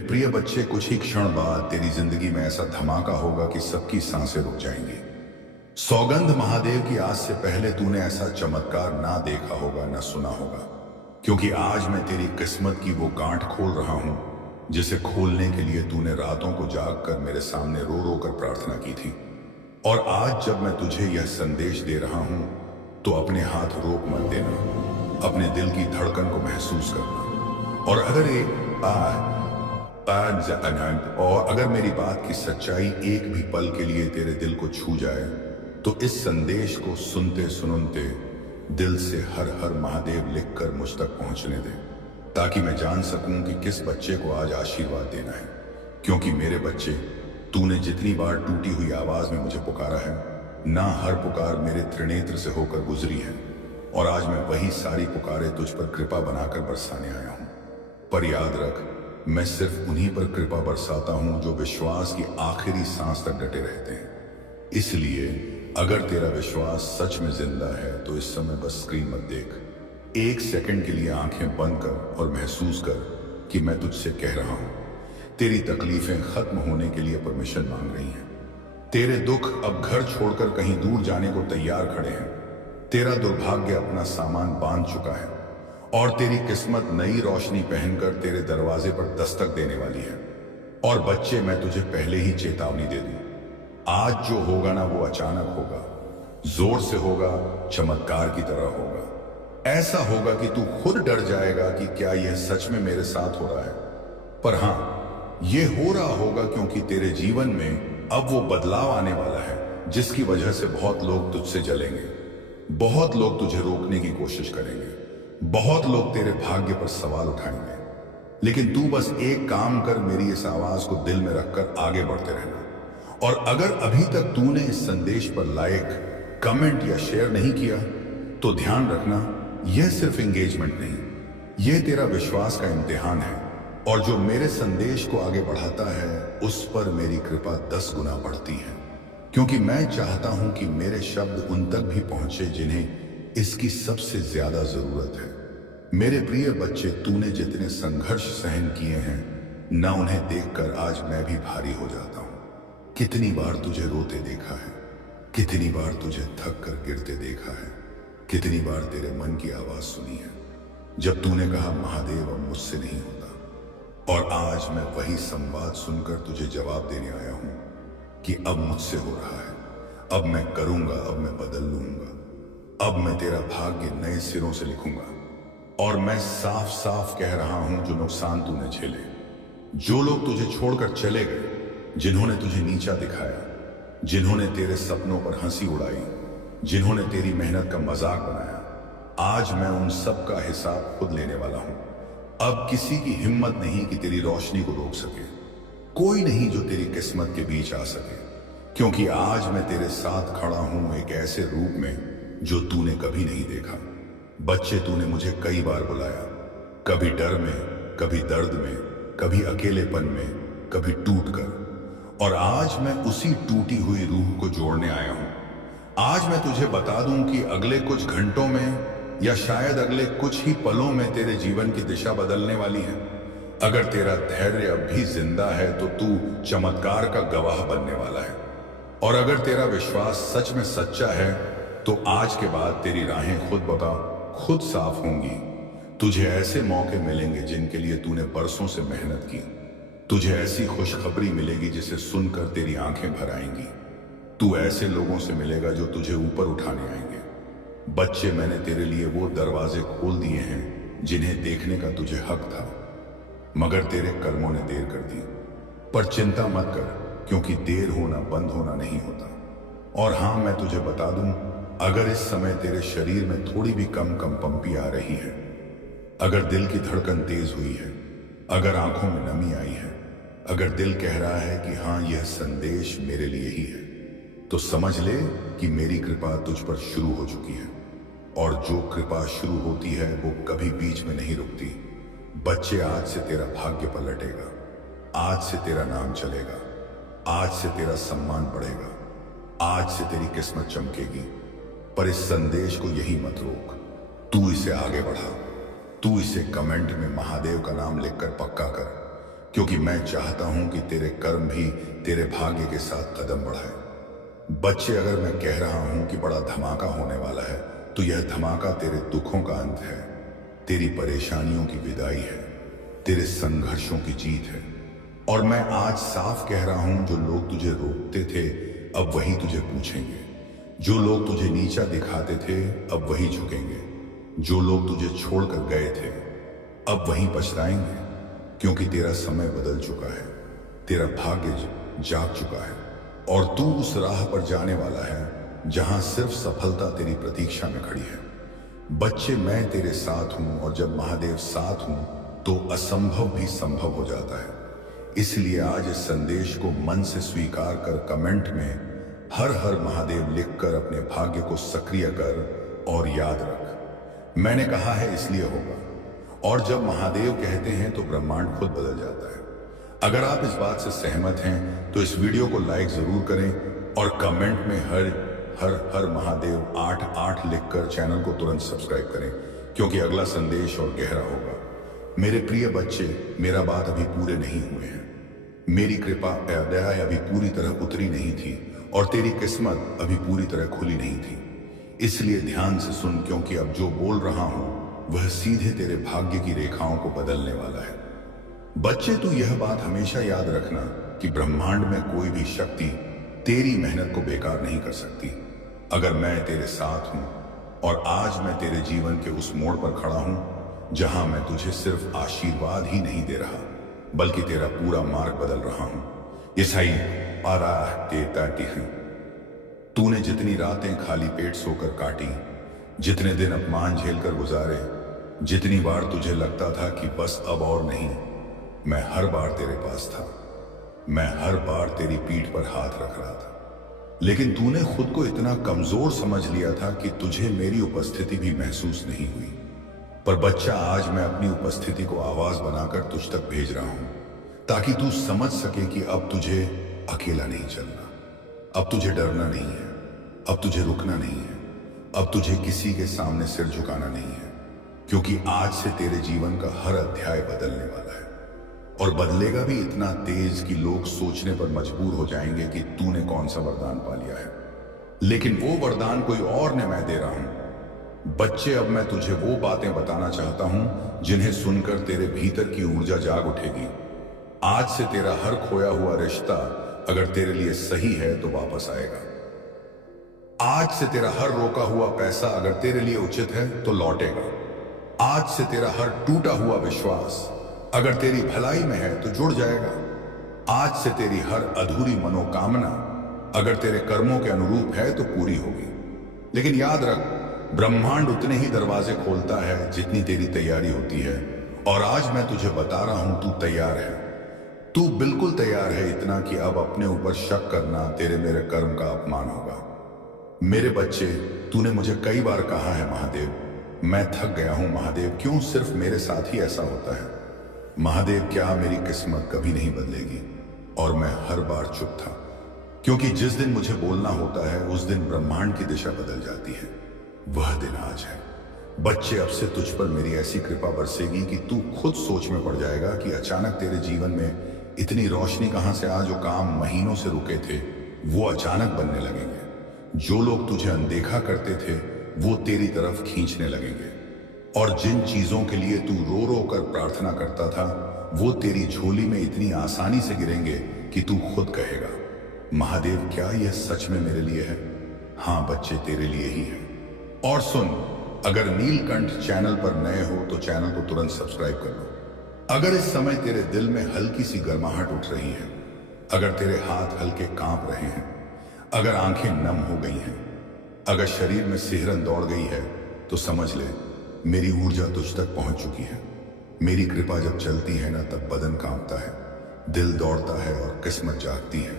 प्रिय बच्चे, कुछ ही क्षण बाद तेरी जिंदगी में ऐसा धमाका होगा कि सबकी सांसें रुक जाएंगी। सौगंध महादेव की, आज से पहले तूने ऐसा चमत्कार ना देखा होगा ना सुना होगा, क्योंकि आज मैं तेरी किस्मत की वो गांठ खोल रहा हूं जिसे खोलने के लिए तूने रातों को जाग कर मेरे सामने रो रो कर प्रार्थना की थी। और आज जब मैं तुझे यह संदेश दे रहा हूं तो अपने हाथ रोक मत देना, अपने दिल की धड़कन को महसूस करना। और अगर मेरी बात की सच्चाई एक भी पल के लिए तेरे दिल को छू जाए तो इस संदेश को सुनते सुनते दिल से हर हर महादेव लिखकर मुझ तक पहुंचने दे, ताकि मैं जान सकूं कि किस बच्चे को आज आशीर्वाद देना है। क्योंकि मेरे बच्चे, तूने जितनी बार टूटी हुई आवाज में मुझे पुकारा है ना, हर पुकार मेरे त्रिनेत्र से होकर गुजरी है। और आज मैं वही सारी पुकारें तुझ पर कृपा बनाकर बरसाने आया हूं। पर याद रख, मैं सिर्फ उन्हीं पर कृपा बरसाता हूं जो विश्वास की आखिरी सांस तक डटे रहते हैं। इसलिए अगर तेरा विश्वास सच में जिंदा है तो इस समय बस स्क्रीन मत देख, एक सेकंड के लिए आंखें बंद कर और महसूस कर कि मैं तुझसे कह रहा हूं। तेरी तकलीफें खत्म होने के लिए परमिशन मांग रही हैं। तेरे दुख अब घर छोड़कर कहीं दूर जाने को तैयार खड़े हैं। तेरा दुर्भाग्य अपना सामान बांध चुका है और तेरी किस्मत नई रोशनी पहनकर तेरे दरवाजे पर दस्तक देने वाली है। और बच्चे, मैं तुझे पहले ही चेतावनी दे दूं, आज जो होगा ना वो अचानक होगा, जोर से होगा, चमत्कार की तरह होगा। ऐसा होगा कि तू खुद डर जाएगा कि क्या यह सच में मेरे साथ हो रहा है। पर हां, यह हो रहा होगा क्योंकि तेरे जीवन में अब वो बदलाव आने वाला है जिसकी वजह से बहुत लोग तुझसे जलेंगे, बहुत लोग तुझे रोकने की कोशिश करेंगे, बहुत लोग तेरे भाग्य पर सवाल उठाएंगे। लेकिन तू बस एक काम कर, मेरी इस आवाज को दिल में रखकर आगे बढ़ते रहना। और अगर अभी तक तूने इस संदेश पर लाइक, कमेंट या शेयर नहीं किया तो ध्यान रखना, यह सिर्फ एंगेजमेंट नहीं, यह तेरा विश्वास का इम्तिहान है। और जो मेरे संदेश को आगे बढ़ाता है उस पर मेरी कृपा 10 गुना बढ़ती है, क्योंकि मैं चाहता हूं कि मेरे शब्द उन तक भी पहुंचे जिन्हें इसकी सबसे ज्यादा जरूरत है। मेरे प्रिय बच्चे, तूने जितने संघर्ष सहन किए हैं ना, उन्हें देखकर आज मैं भी भारी हो जाता हूं। कितनी बार तुझे रोते देखा है, कितनी बार तुझे थक कर गिरते देखा है, कितनी बार तेरे मन की आवाज सुनी है जब तूने कहा महादेव अब मुझसे नहीं होता। और आज मैं वही संवाद सुनकर तुझे जवाब देने आया हूं कि अब मुझसे हो रहा है, अब मैं करूंगा, अब मैं बदल लूंगा, अब मैं तेरा भाग्य नए सिरों से लिखूंगा। और मैं साफ साफ कह रहा हूं, जो नुकसान तूने झेले, जो लोग तुझे छोड़कर चले गए, जिन्होंने तुझे नीचा दिखाया, जिन्होंने तेरे सपनों पर हंसी उड़ाई, जिन्होंने तेरी मेहनत का मजाक बनाया, आज मैं उन सब का हिसाब खुद लेने वाला हूं। अब किसी की हिम्मत नहीं कि तेरी रोशनी को रोक सके, कोई नहीं जो तेरी किस्मत के बीच आ सके, क्योंकि आज मैं तेरे साथ खड़ा हूं एक ऐसे रूप में जो तूने कभी नहीं देखा। बच्चे, तूने मुझे कई बार बुलाया, कभी डर में, कभी दर्द में, कभी अकेलेपन में, कभी टूट कर। और आज मैं उसी टूटी हुई रूह को जोड़ने आया हूं। आज मैं तुझे बता दूं कि अगले कुछ घंटों में या शायद अगले कुछ ही पलों में तेरे जीवन की दिशा बदलने वाली है। अगर तेरा धैर्य अब भी जिंदा है तो तू चमत्कार का गवाह बनने वाला है। और अगर तेरा विश्वास सच में सच्चा है तो आज के बाद तेरी राहें खुद ब खुद साफ होंगी। तुझे ऐसे मौके मिलेंगे जिनके लिए तूने बरसों से मेहनत की। तुझे ऐसी खुशखबरी मिलेगी जिसे सुनकर तेरी आंखें भर आएंगी। तू ऐसे लोगों से मिलेगा जो तुझे ऊपर उठाने आएंगे। बच्चे, मैंने तेरे लिए वो दरवाजे खोल दिए हैं जिन्हें देखने का तुझे हक था, मगर तेरे कर्मों ने देर कर दी। पर चिंता मत कर, क्योंकि देर होना बंद होना नहीं होता। और हां, मैं तुझे बता दूं, अगर इस समय तेरे शरीर में थोड़ी भी कंपी आ रही है, अगर दिल की धड़कन तेज हुई है, अगर आंखों में नमी आई है, अगर दिल कह रहा है कि हां, यह संदेश मेरे लिए ही है, तो समझ ले कि मेरी कृपा तुझ पर शुरू हो चुकी है। और जो कृपा शुरू होती है वो कभी बीच में नहीं रुकती। बच्चे, आज से तेरा भाग्य पलटेगा, आज से तेरा नाम चलेगा, आज से तेरा सम्मान बढ़ेगा, आज से तेरी किस्मत चमकेगी। पर इस संदेश को यही मत रोक, तू इसे आगे बढ़ा, तू इसे कमेंट में महादेव का नाम लिखकर पक्का कर क्योंकि मैं चाहता हूं कि तेरे कर्म भी तेरे भाग्य के साथ कदम बढ़ाए। बच्चे, अगर मैं कह रहा हूं कि बड़ा धमाका होने वाला है, तो यह धमाका तेरे दुखों का अंत है, तेरी परेशानियों की विदाई है, तेरे संघर्षों की जीत है। और मैं आज साफ कह रहा हूं, जो लोग तुझे रोकते थे अब वही तुझे पूछेंगे, जो लोग तुझे नीचा दिखाते थे अब वही झुकेंगे, जो लोग तुझे छोड़कर गए थे अब वही पछताएंगे, क्योंकि तेरा समय बदल चुका है, तेरा भाग्य जाग चुका है और तू उस राह पर जाने वाला है जहां सिर्फ सफलता तेरी प्रतीक्षा में खड़ी है। बच्चे, मैं तेरे साथ हूं और जब महादेव साथ हूं तो असंभव भी संभव हो जाता है। इसलिए आज इस संदेश को मन से स्वीकार कर कमेंट में हर हर महादेव लिखकर अपने भाग्य को सक्रिय कर और याद रख, मैंने कहा है इसलिए होगा। और जब महादेव कहते हैं तो ब्रह्मांड खुद बदल जाता है। अगर आप इस बात से सहमत हैं तो इस वीडियो को लाइक जरूर करें और कमेंट में हर हर हर महादेव 88 लिखकर चैनल को तुरंत सब्सक्राइब करें, क्योंकि अगला संदेश और गहरा होगा। मेरे प्रिय बच्चे, मेरा बात अभी पूरे नहीं हुए हैं। मेरी कृपा दया अभी पूरी तरह उतरी नहीं थी और तेरी किस्मत अभी पूरी तरह खुली नहीं थी। इसलिए ध्यान से सुन, क्योंकि अब जो बोल रहा हूं वह सीधे तेरे भाग्य की रेखाओं को बदलने वाला है। बच्चे, तू यह बात हमेशा याद रखना कि ब्रह्मांड में कोई भी शक्ति तेरी मेहनत को बेकार नहीं कर सकती। अगर मैं तेरे साथ हूं और आज मैं तेरे जीवन के उस मोड़ पर खड़ा हूं जहां मैं तुझे सिर्फ आशीर्वाद ही नहीं दे रहा बल्कि तेरा पूरा मार्ग बदल रहा हूं। ये सही पारा देता टिहू। तूने जितनी रातें खाली पेट सोकर काटी, जितने दिन अपमान झेलकर गुजारे, जितनी बार तुझे लगता था कि बस अब और नहीं, मैं हर बार तेरे पास था। मैं हर बार तेरी पीठ पर हाथ रख रहा था। लेकिन तूने खुद को इतना कमजोर समझ लिया था कि तुझे मेरी उपस्थिति भी महसूस नहीं हुई। पर बच्चा, आज मैं अपनी उपस्थिति को आवाज बनाकर तुझ तक भेज रहा हूं, ताकि तू समझ सके कि अब तुझे अकेला नहीं चलना, अब तुझे डरना नहीं है, अब तुझे रुकना नहीं है, अब तुझे किसी के सामने सिर झुकाना नहीं है, क्योंकि आज से तेरे जीवन का हर अध्याय बदलने वाला है। और बदलेगा भी इतना तेज कि लोग सोचने पर मजबूर हो जाएंगे कि तूने कौन सा वरदान पा लिया है। लेकिन वो वरदान कोई और ने मैं दे रहा हूं। बच्चे, अब मैं तुझे वो बातें बताना चाहता हूं जिन्हें सुनकर तेरे भीतर की ऊर्जा जाग उठेगी। आज से तेरा हर खोया हुआ रिश्ता अगर तेरे लिए सही है तो वापस आएगा। आज से तेरा हर रोका हुआ पैसा अगर तेरे लिए उचित है तो लौटेगा। आज से तेरा हर टूटा हुआ विश्वास अगर तेरी भलाई में है तो जुड़ जाएगा। आज से तेरी हर अधूरी मनोकामना अगर तेरे कर्मों के अनुरूप है तो पूरी होगी। लेकिन याद रख, ब्रह्मांड उतने ही दरवाजे खोलता है जितनी तेरी तैयारी होती है। और आज मैं तुझे बता रहा हूं, तू तैयार है। तू बिल्कुल तैयार है, इतना कि अब अपने ऊपर शक करना तेरे मेरे कर्म का अपमान होगा। मेरे बच्चे, तूने मुझे कई बार कहा है, महादेव मैं थक गया हूं। महादेव, क्यों सिर्फ मेरे साथ ही ऐसा होता है? महादेव, क्या मेरी किस्मत कभी नहीं बदलेगी? और मैं हर बार चुप था, क्योंकि जिस दिन मुझे बोलना होता है उस दिन ब्रह्मांड की दिशा बदल जाती है। वह दिन आज है। बच्चे, अब से तुझ पर मेरी ऐसी कृपा बरसेगी कि तू खुद सोच में पड़ जाएगा कि अचानक तेरे जीवन में इतनी रोशनी कहां से आ। जो काम महीनों से रुके थे वो अचानक बनने लगेंगे। जो लोग तुझे अनदेखा करते थे वो तेरी तरफ खींचने लगेंगे। और जिन चीजों के लिए तू रो रो कर प्रार्थना करता था वो तेरी झोली में इतनी आसानी से गिरेंगे कि तू खुद कहेगा, महादेव क्या यह सच में मेरे लिए है? हाँ बच्चे, तेरे लिए ही है। और सुन, अगर नीलकंठ चैनल पर नए हो तो चैनल को तुरंत सब्सक्राइब कर लो। अगर इस समय तेरे दिल में हल्की सी गर्माहट उठ रही है, अगर तेरे हाथ हल्के कांप रहे हैं, अगर आंखें नम हो गई हैं, अगर शरीर में सिहरन दौड़ गई है, तो समझ ले मेरी ऊर्जा तुझ तक पहुंच चुकी है। मेरी कृपा जब चलती है ना, तब बदन कांपता है, दिल दौड़ता है और किस्मत जागती है।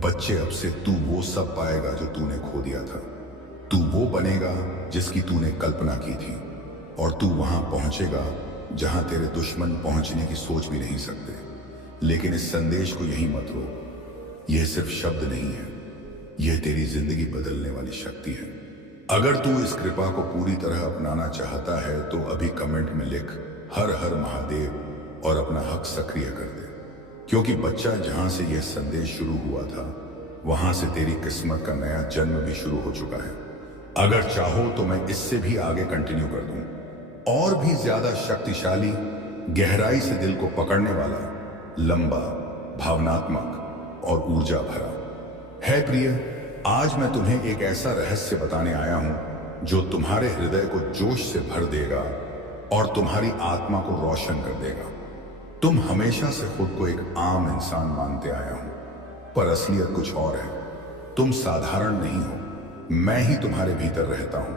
बच्चे, अब से तू वो सब पाएगा जो तूने खो दिया था। तू वो बनेगा जिसकी तूने कल्पना की थी, और तू वहां पहुंचेगा जहां तेरे दुश्मन पहुंचने की सोच भी नहीं सकते। लेकिन इस संदेश को यहीं मत रोक। यह सिर्फ शब्द नहीं है, यह तेरी जिंदगी बदलने वाली शक्ति है। अगर तू इस कृपा को पूरी तरह अपनाना चाहता है तो अभी कमेंट में लिख हर हर महादेव और अपना हक सक्रिय कर दे। क्योंकि बच्चा जहां से यह संदेश शुरू हुआ था वहां से तेरी किस्मत का नया जन्म भी शुरू हो चुका है। अगर चाहो तो मैं इससे भी आगे कंटिन्यू कर दूं, और भी ज्यादा शक्तिशाली, गहराई से दिल को पकड़ने वाला, लंबा, भावनात्मक और ऊर्जा भरा है। प्रिय, आज मैं तुम्हें एक ऐसा रहस्य बताने आया हूं जो तुम्हारे हृदय को जोश से भर देगा और तुम्हारी आत्मा को रोशन कर देगा। तुम हमेशा से खुद को एक आम इंसान मानते आया हूं, पर असलियत कुछ और है। तुम साधारण नहीं हो, मैं ही तुम्हारे भीतर रहता हूं,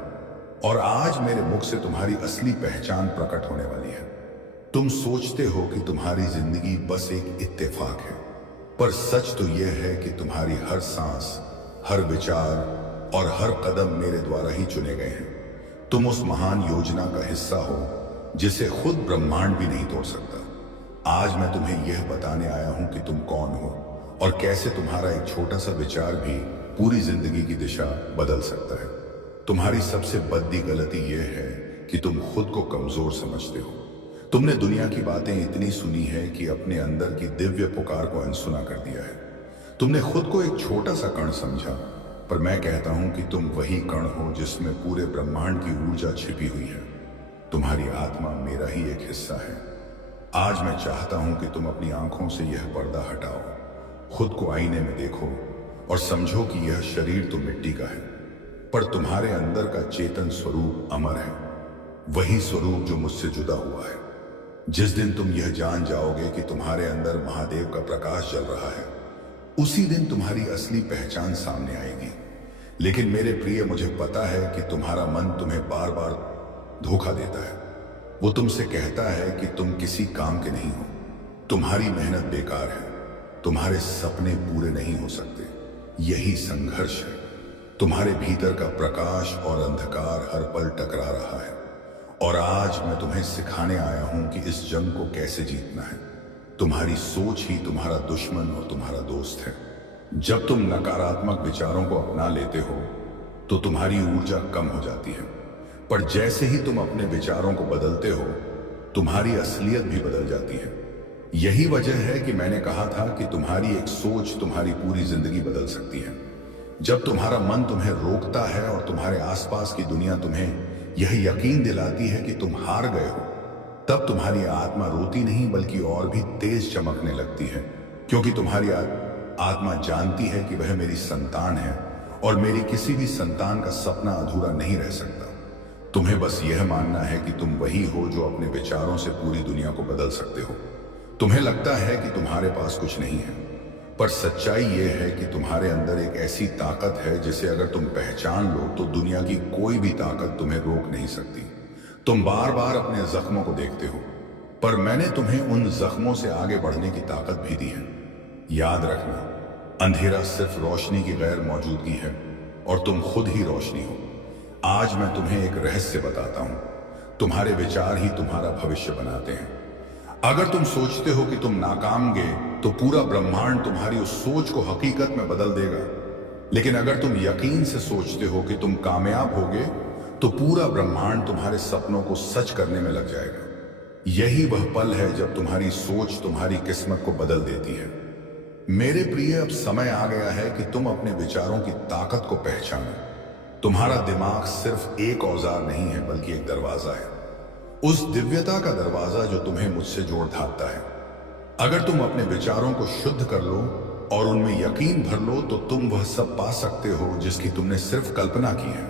और आज मेरे मुख से तुम्हारी असली पहचान प्रकट होने वाली है। तुम सोचते हो कि तुम्हारी जिंदगी बस एक इत्तेफाक है, पर सच तो यह है कि तुम्हारी हर सांस, हर विचार और हर कदम मेरे द्वारा ही चुने गए हैं। तुम उस महान योजना का हिस्सा हो जिसे खुद ब्रह्मांड भी नहीं तोड़ सकता। आज मैं तुम्हें यह बताने आया हूं कि तुम कौन हो और कैसे तुम्हारा एक छोटा सा विचार भी पूरी जिंदगी की दिशा बदल सकता है। तुम्हारी सबसे बड़ी गलती यह है कि तुम खुद को कमजोर समझते हो। तुमने दुनिया की बातें इतनी सुनी है कि अपने अंदर की दिव्य पुकार को अनसुना कर दिया है। तुमने खुद को एक छोटा सा कण समझा, पर मैं कहता हूं कि तुम वही कण हो जिसमें पूरे ब्रह्मांड की ऊर्जा छिपी हुई है। तुम्हारी आत्मा मेरा ही एक हिस्सा है। आज मैं चाहता हूं कि तुम अपनी आंखों से यह पर्दा हटाओ, खुद को आईने में देखो और समझो कि यह शरीर तो मिट्टी का है, पर तुम्हारे अंदर का चेतन स्वरूप अमर है। वही स्वरूप जो मुझसे जुदा हुआ है। जिस दिन तुम यह जान जाओगे कि तुम्हारे अंदर महादेव का प्रकाश जल रहा है, उसी दिन तुम्हारी असली पहचान सामने आएगी। लेकिन मेरे प्रिय, मुझे पता है कि तुम्हारा मन तुम्हें बार बार धोखा देता है। वो तुमसे कहता है कि तुम किसी काम के नहीं हो, तुम्हारी मेहनत बेकार है, तुम्हारे सपने पूरे नहीं हो सकते। यही संघर्ष है। तुम्हारे भीतर का प्रकाश और अंधकार हर पल टकरा रहा है, और आज मैं तुम्हें सिखाने आया हूं कि इस जंग को कैसे जीतना है। तुम्हारी सोच ही तुम्हारा दुश्मन और तुम्हारा दोस्त है। जब तुम नकारात्मक विचारों को अपना लेते हो तो तुम्हारी ऊर्जा कम हो जाती है, पर जैसे ही तुम अपने विचारों को बदलते हो, तुम्हारी असलियत भी बदल जाती है। यही वजह है कि मैंने कहा था कि तुम्हारी एक सोच तुम्हारी पूरी जिंदगी बदल सकती है। जब तुम्हारा मन तुम्हें रोकता है और तुम्हारे आसपास की दुनिया तुम्हें यह यकीन दिलाती है कि तुम हार गए हो, तब तुम्हारी आत्मा रोती नहीं बल्कि और भी तेज चमकने लगती है, क्योंकि तुम्हारी आत्मा जानती है कि वह मेरी संतान है और मेरी किसी भी संतान का सपना अधूरा नहीं रह सकता। तुम्हें बस यह मानना है कि तुम वही हो जो अपने विचारों से पूरी दुनिया को बदल सकते हो। तुम्हें लगता है कि तुम्हारे पास कुछ नहीं है, पर सच्चाई यह है कि तुम्हारे अंदर एक ऐसी ताकत है जिसे अगर तुम पहचान लो तो दुनिया की कोई भी ताकत तुम्हें रोक नहीं सकती। तुम बार बार अपने जख्मों को देखते हो, पर मैंने तुम्हें उन जख्मों से आगे बढ़ने की ताकत भी दी है। याद रखना, अंधेरा सिर्फ रोशनी की गैर मौजूदगी है और तुम खुद ही रोशनी हो। आज मैं तुम्हें एक रहस्य बताता हूं। तुम्हारे विचार ही तुम्हारा भविष्य बनाते हैं। अगर तुम सोचते हो कि तुम नाकामगे तो पूरा ब्रह्मांड तुम्हारी उस सोच को हकीकत में बदल देगा। लेकिन अगर तुम यकीन से सोचते हो कि तुम कामयाब होगे तो पूरा ब्रह्मांड तुम्हारे सपनों को सच करने में लग जाएगा। यही वह पल है जब तुम्हारी सोच तुम्हारी किस्मत को बदल देती है। मेरे प्रिय, अब समय आ गया है कि तुम अपने विचारों की ताकत को पहचानो। तुम्हारा दिमाग सिर्फ एक औजार नहीं है बल्कि एक दरवाजा है, उस दिव्यता का दरवाजा जो तुम्हें मुझसे जोड़ ढालता है। अगर तुम अपने विचारों को शुद्ध कर लो और उनमें यकीन भर लो तो तुम वह सब पा सकते हो जिसकी तुमने सिर्फ कल्पना की है।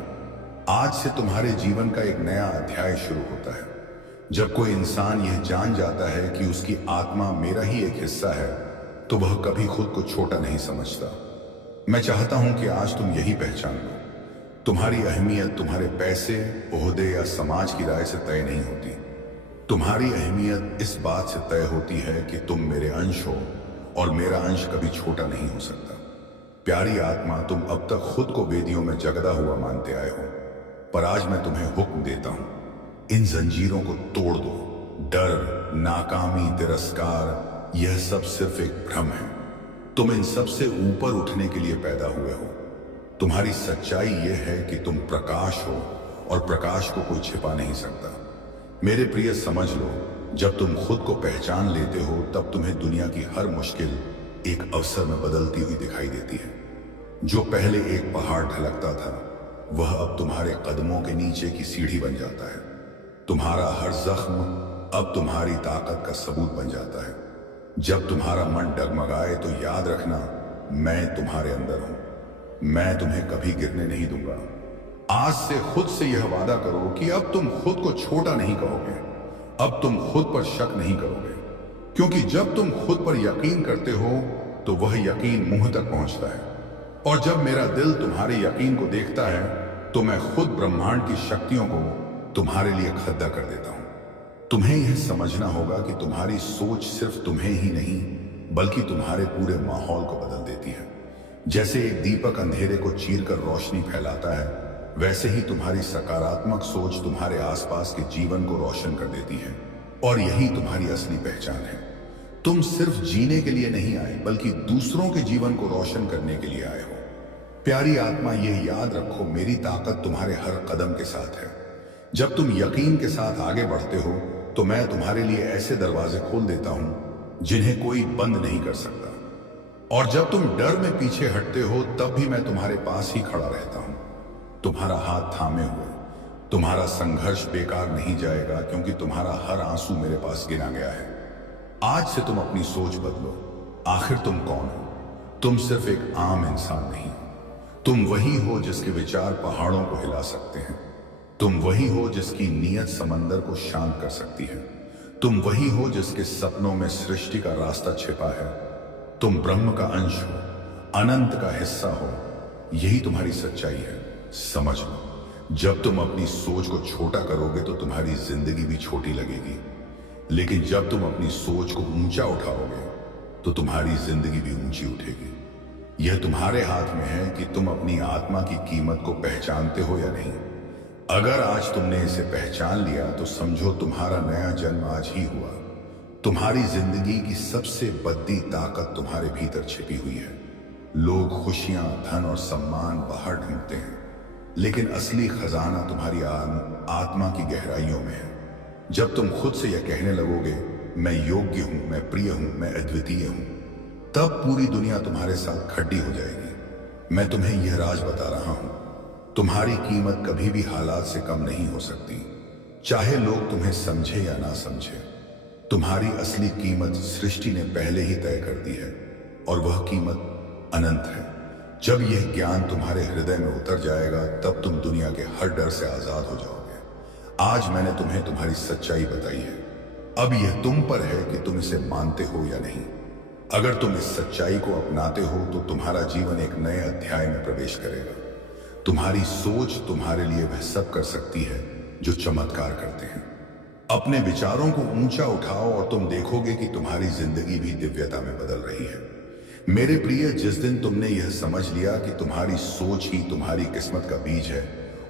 आज से तुम्हारे जीवन का एक नया अध्याय शुरू होता है। जब कोई इंसान यह जान जाता है कि उसकी आत्मा मेरा ही एक हिस्सा है तो वह कभी खुद को छोटा नहीं समझता। मैं चाहता हूं कि आज तुम यही पहचान लो, तुम्हारी अहमियत तुम्हारे पैसे, ओहदे या समाज की राय से तय नहीं होती। तुम्हारी अहमियत इस बात से तय होती है कि तुम मेरे अंश हो और मेरा अंश कभी छोटा नहीं हो सकता। प्यारी आत्मा, तुम अब तक खुद को वेदियों में जगदा हुआ मानते आए हो, पर आज मैं तुम्हें हुक्म देता हूं, इन जंजीरों को तोड़ दो। डर, नाकामी, तिरस्कार, यह सब सिर्फ एक भ्रम है। तुम इन सब से ऊपर उठने के लिए पैदा हुए हो। तुम्हारी सच्चाई यह है कि तुम प्रकाश हो और प्रकाश को कोई छिपा नहीं सकता। मेरे प्रिय, समझ लो, जब तुम खुद को पहचान लेते हो तब तुम्हें दुनिया की हर मुश्किल एक अवसर में बदलती हुई दिखाई देती है। जो पहले एक पहाड़ ढलकता था वह अब तुम्हारे कदमों के नीचे की सीढ़ी बन जाता है। तुम्हारा हर जख्म अब तुम्हारी ताकत का सबूत बन जाता है। जब तुम्हारा मन डगमगाए तो याद रखना, मैं तुम्हारे अंदर हूं। मैं तुम्हें कभी गिरने नहीं दूंगा। आज से खुद से यह वादा करो कि अब तुम खुद को छोटा नहीं कहोगे, अब तुम खुद पर शक नहीं करोगे, क्योंकि जब तुम खुद पर यकीन करते हो तो वह यकीन मुंह तक पहुंचता है। और जब मेरा दिल तुम्हारे यकीन को देखता है तो मैं खुद ब्रह्मांड की शक्तियों को तुम्हारे लिए खद्दा कर देता हूं। तुम्हें यह समझना होगा कि तुम्हारी सोच सिर्फ तुम्हें ही नहीं बल्कि तुम्हारे पूरे माहौल को बदल देती है। जैसे एक दीपक अंधेरे को चीरकर रोशनी फैलाता है, वैसे ही तुम्हारी सकारात्मक सोच तुम्हारे आसपास के जीवन को रोशन कर देती है। और यही तुम्हारी असली पहचान है। तुम सिर्फ जीने के लिए नहीं आए बल्कि दूसरों के जीवन को रोशन करने के लिए आए हो। प्यारी आत्मा, यह याद रखो, मेरी ताकत तुम्हारे हर कदम के साथ है। जब तुम यकीन के साथ आगे बढ़ते हो तो मैं तुम्हारे लिए ऐसे दरवाजे खोल देता हूं जिन्हें कोई बंद नहीं कर सकता। और जब तुम डर में पीछे हटते हो तब भी मैं तुम्हारे पास ही खड़ा रहता हूं, तुम्हारा हाथ थामे हुए। तुम्हारा संघर्ष बेकार नहीं जाएगा, क्योंकि तुम्हारा हर आंसू मेरे पास गिना गया है। आज से तुम अपनी सोच बदलो। आखिर तुम कौन हो? तुम सिर्फ एक आम इंसान नहीं, तुम वही हो जिसके विचार पहाड़ों को हिला सकते हैं। तुम वही हो जिसकी नीयत समंदर को शांत कर सकती है। तुम वही हो जिसके सपनों में सृष्टि का रास्ता छिपा है। तुम ब्रह्म का अंश हो, अनंत का हिस्सा हो। यही तुम्हारी सच्चाई है, समझ लो। जब तुम अपनी सोच को छोटा करोगे तो तुम्हारी जिंदगी भी छोटी लगेगी, लेकिन जब तुम अपनी सोच को ऊंचा उठाओगे तो तुम्हारी जिंदगी भी ऊंची उठेगी। यह तुम्हारे हाथ में है कि तुम अपनी आत्मा की कीमत को पहचानते हो या नहीं। अगर आज तुमने इसे पहचान लिया तो समझो तुम्हारा नया जन्म आज ही हुआ। तुम्हारी जिंदगी की सबसे बड़ी ताकत तुम्हारे भीतर छिपी हुई है। लोग खुशियां, धन और सम्मान बाहर ढूंढते हैं, लेकिन असली खजाना तुम्हारी आत्मा की गहराइयों में है। जब तुम खुद से यह कहने लगोगे, मैं योग्य हूं, मैं प्रिय हूं, मैं अद्वितीय हूं, तब पूरी दुनिया तुम्हारे साथ खड़ी हो जाएगी। मैं तुम्हें यह राज बता रहा हूं, तुम्हारी कीमत कभी भी हालात से कम नहीं हो सकती, चाहे लोग तुम्हें समझे या ना समझे। तुम्हारी असली कीमत सृष्टि ने पहले ही तय कर दी है, और वह कीमत अनंत है। जब यह ज्ञान तुम्हारे हृदय में उतर जाएगा तब तुम दुनिया के हर डर से आजाद हो जाओगे। आज मैंने तुम्हें तुम्हारी सच्चाई बताई है, अब यह तुम पर है कि तुम इसे मानते हो या नहीं। अगर तुम इस सच्चाई को अपनाते हो तो तुम्हारा जीवन एक नए अध्याय में प्रवेश करेगा। तुम्हारी सोच तुम्हारे लिए वह सब कर सकती है जो चमत्कार करते हैं। अपने विचारों को ऊंचा उठाओ और तुम देखोगे कि तुम्हारी जिंदगी भी दिव्यता में बदल रही है। मेरे प्रिय, जिस दिन तुमने यह समझ लिया कि तुम्हारी सोच ही तुम्हारी किस्मत का बीज है,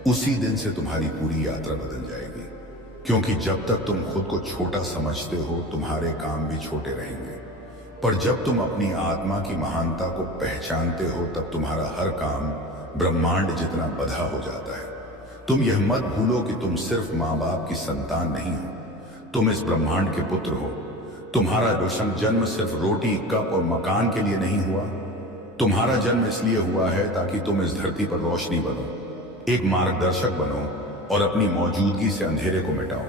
उसी दिन से तुम्हारी पूरी यात्रा बदल जाएगी। क्योंकि जब तक तुम खुद को छोटा समझते हो तुम्हारे काम भी छोटे रहेंगे, पर जब तुम अपनी आत्मा की महानता को पहचानते हो तब तुम्हारा हर काम ब्रह्मांड जितना बधा हो जाता है। तुम यह मत भूलो कि तुम सिर्फ माँ बाप की संतान नहीं हो, तुम इस ब्रह्मांड के पुत्र हो। तुम्हारा जन्म सिर्फ रोटी, कप और मकान के लिए नहीं हुआ। तुम्हारा जन्म इसलिए हुआ है ताकि तुम इस धरती पर रोशनी बनो, एक मार्गदर्शक बनो और अपनी मौजूदगी से अंधेरे को मिटाओ।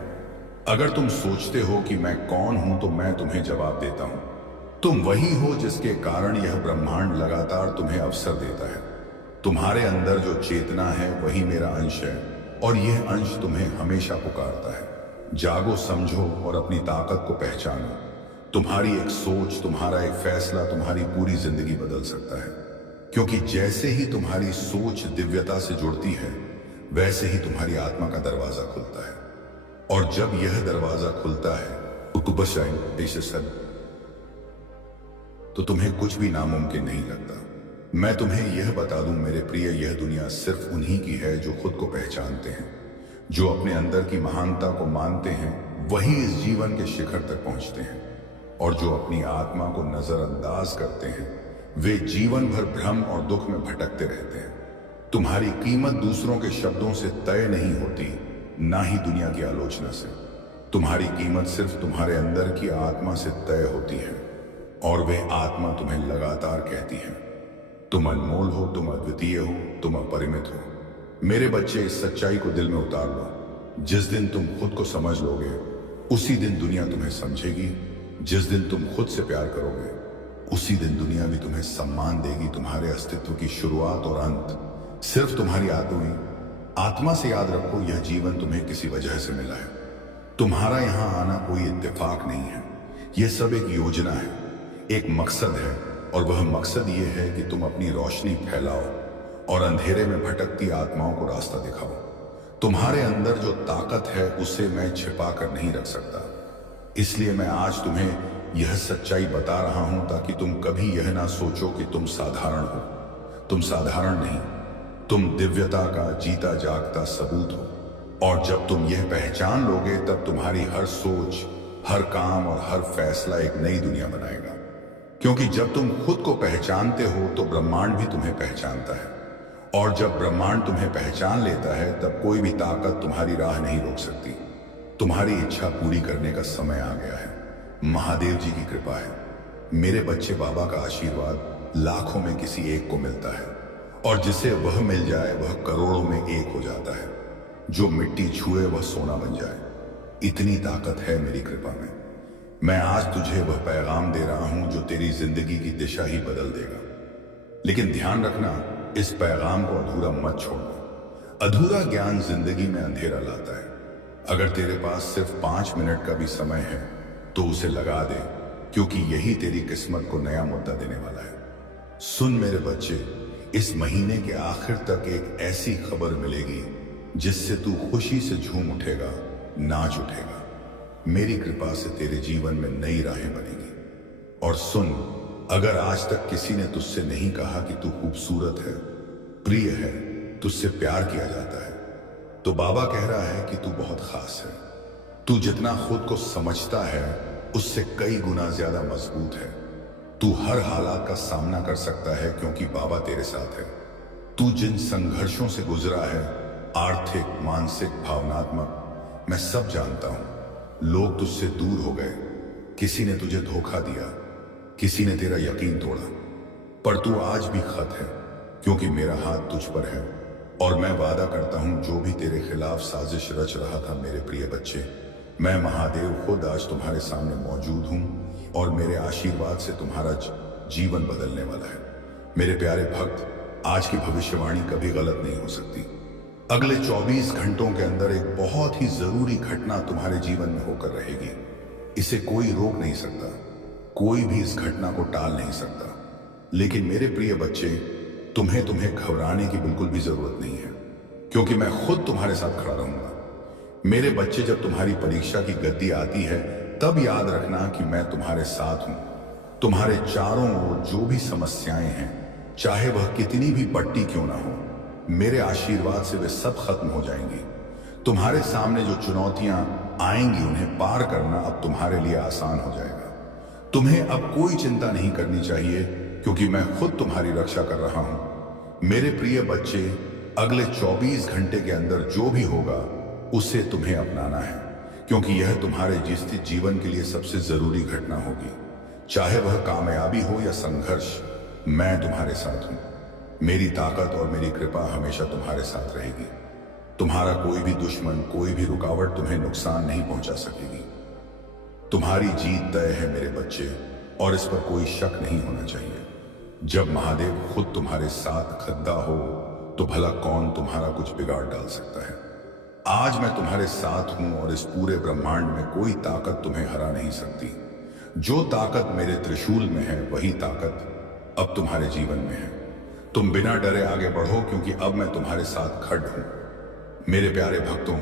अगर तुम सोचते हो कि मैं कौन हूं तो मैं तुम्हें जवाब देता हूं, तुम वही हो जिसके कारण यह ब्रह्मांड लगातार तुम्हें अवसर देता है। तुम्हारे अंदर जो चेतना है वही मेरा अंश है, और यह अंश तुम्हें हमेशा पुकारता है। जागो, समझो और अपनी ताकत को पहचानो। तुम्हारी एक सोच, तुम्हारा एक फैसला तुम्हारी पूरी जिंदगी बदल सकता है। क्योंकि जैसे ही तुम्हारी सोच दिव्यता से जुड़ती है, वैसे ही तुम्हारी आत्मा का दरवाजा खुलता है। और जब यह दरवाजा खुलता है तो तुम्हें कुछ भी नामुमकिन नहीं लगता। मैं तुम्हें यह बता दूं मेरे प्रिय, यह दुनिया सिर्फ उन्हीं की है जो खुद को पहचानते हैं, जो अपने अंदर की महानता को मानते हैं, वही इस जीवन के शिखर तक पहुंचते हैं। और जो अपनी आत्मा को नजरअंदाज करते हैं, वे जीवन भर भ्रम और दुख में भटकते रहते हैं। तुम्हारी कीमत दूसरों के शब्दों से तय नहीं होती, ना ही दुनिया की आलोचना से। तुम्हारी कीमत सिर्फ तुम्हारे अंदर की आत्मा से तय होती है और वे आत्मा तुम्हें लगातार कहती है, तुम अनमोल हो, तुम अद्वितीय हो, तुम अपरिमित हो। मेरे बच्चे, इस सच्चाई को दिल में उतार लो। जिस दिन तुम खुद को समझ लोगे, उसी दिन दुनिया तुम्हें समझेगी। जिस दिन तुम खुद से प्यार करोगे, उसी दिन दुनिया भी तुम्हें सम्मान देगी। तुम्हारे अस्तित्व की शुरुआत और अंत सिर्फ तुम्हारी आत्मा से याद रखो, यह जीवन तुम्हें किसी वजह से मिला है। तुम्हारा यहां आना कोई इत्तेफाक नहीं है, यह सब एक योजना है, एक मकसद है, और वह मकसद यह है कि तुम अपनी रोशनी फैलाओ और अंधेरे में भटकती आत्माओं को रास्ता दिखाओ। तुम्हारे अंदर जो ताकत है उसे मैं छिपा कर नहीं रख सकता, इसलिए मैं आज तुम्हें यह सच्चाई बता रहा हूं ताकि तुम कभी यह ना सोचो कि तुम साधारण हो। तुम साधारण नहीं, तुम दिव्यता का जीता जागता सबूत हो। और जब तुम यह पहचान लोगे, तब तुम्हारी हर सोच, हर काम और हर फैसला एक नई दुनिया बनाएगा। क्योंकि जब तुम खुद को पहचानते हो तो ब्रह्मांड भी तुम्हें पहचानता है, और जब ब्रह्मांड तुम्हें पहचान लेता है तब कोई भी ताकत तुम्हारी राह नहीं रोक सकती। तुम्हारी इच्छा पूरी करने का समय आ गया है। महादेव जी की कृपा है। मेरे बच्चे, बाबा का आशीर्वाद लाखों में किसी एक को मिलता है, और जिसे वह मिल जाए वह करोड़ों में एक हो जाता है। जो मिट्टी छुए वह सोना बन जाए, इतनी ताकत है मेरी कृपा में। मैं आज तुझे वह पैगाम दे रहा हूं जो तेरी जिंदगी की दिशा ही बदल देगा। लेकिन ध्यान रखना, इस पैगाम को अधूरा मत छोड़ना। अधूरा ज्ञान जिंदगी में अंधेरा लाता है। अगर तेरे पास सिर्फ 5 मिनट का भी समय है तो उसे लगा दे, क्योंकि यही तेरी किस्मत को नया मुद्दा देने वाला है। सुन मेरे बच्चे, इस महीने के आखिर तक एक ऐसी खबर मिलेगी जिससे तू खुशी से झूम उठेगा, नाच उठेगा। मेरी कृपा से तेरे जीवन में नई राहें बनेगी। और सुन, अगर आज तक किसी ने तुझसे नहीं कहा कि तू खूबसूरत है, प्रिय है, तुझसे प्यार किया जाता है, तो बाबा कह रहा है कि तू बहुत खास है। तू जितना खुद को समझता है उससे कई गुना ज्यादा मजबूत है। तू हर हालात का सामना कर सकता है क्योंकि बाबा तेरे साथ है। तू जिन संघर्षों से गुजरा है, आर्थिक, मानसिक, भावनात्मक, मैं सब जानता हूं। लोग तुझसे दूर हो गए, किसी ने तुझे धोखा दिया, किसी ने तेरा यकीन तोड़ा, पर तू आज भी खत है, क्योंकि मेरा हाथ तुझ पर है। और मैं वादा करता हूं, जो भी तेरे खिलाफ साजिश रच रहा था मेरे प्रिय बच्चे, मैं महादेव खुद आज तुम्हारे सामने मौजूद हूं, और मेरे आशीर्वाद से तुम्हारा जीवन बदलने वाला है। मेरे प्यारे भक्त, आज की भविष्यवाणी कभी गलत नहीं हो सकती। अगले 24 घंटों के अंदर एक बहुत ही जरूरी घटना तुम्हारे जीवन में होकर रहेगी। इसे कोई रोक नहीं सकता, कोई भी इस घटना को टाल नहीं सकता। लेकिन मेरे प्रिय बच्चे, तुम्हें घबराने की बिल्कुल भी जरूरत नहीं है, क्योंकि मैं खुद तुम्हारे साथ खड़ा रहूंगा। मेरे बच्चे, जब तुम्हारी परीक्षा की गद्दी आती है तब याद रखना कि मैं तुम्हारे साथ हूं। तुम्हारे चारों ओर जो भी समस्याएं हैं, चाहे वह कितनी भी बट्टी क्यों ना हो, मेरे आशीर्वाद से वे सब खत्म हो जाएंगी। तुम्हारे सामने जो चुनौतियां आएंगी उन्हें पार करना अब तुम्हारे लिए आसान हो जाएगा। तुम्हें अब कोई चिंता नहीं करनी चाहिए, क्योंकि मैं खुद तुम्हारी रक्षा कर रहा हूं। मेरे प्रिय बच्चे, अगले 24 घंटे के अंदर जो भी होगा उसे तुम्हें अपनाना है, क्योंकि यह तुम्हारे जिस जीवन के लिए सबसे जरूरी घटना होगी। चाहे वह कामयाबी हो या संघर्ष, मैं तुम्हारे साथ हूं। मेरी ताकत और मेरी कृपा हमेशा तुम्हारे साथ रहेगी। तुम्हारा कोई भी दुश्मन, कोई भी रुकावट तुम्हें नुकसान नहीं पहुंचा सकेगी। तुम्हारी जीत तय है मेरे बच्चे, और इस पर कोई शक नहीं होना चाहिए। जब महादेव खुद तुम्हारे साथ खड़ा हो तो भला कौन तुम्हारा कुछ बिगाड़ डाल सकता है। आज मैं तुम्हारे साथ हूं, और इस पूरे ब्रह्मांड में कोई ताकत तुम्हें हरा नहीं सकती। जो ताकत मेरे त्रिशूल में है, वही ताकत अब तुम्हारे जीवन में है। तुम बिना डरे आगे बढ़ो, क्योंकि अब मैं तुम्हारे साथ खड़ा हूं। मेरे प्यारे भक्तों,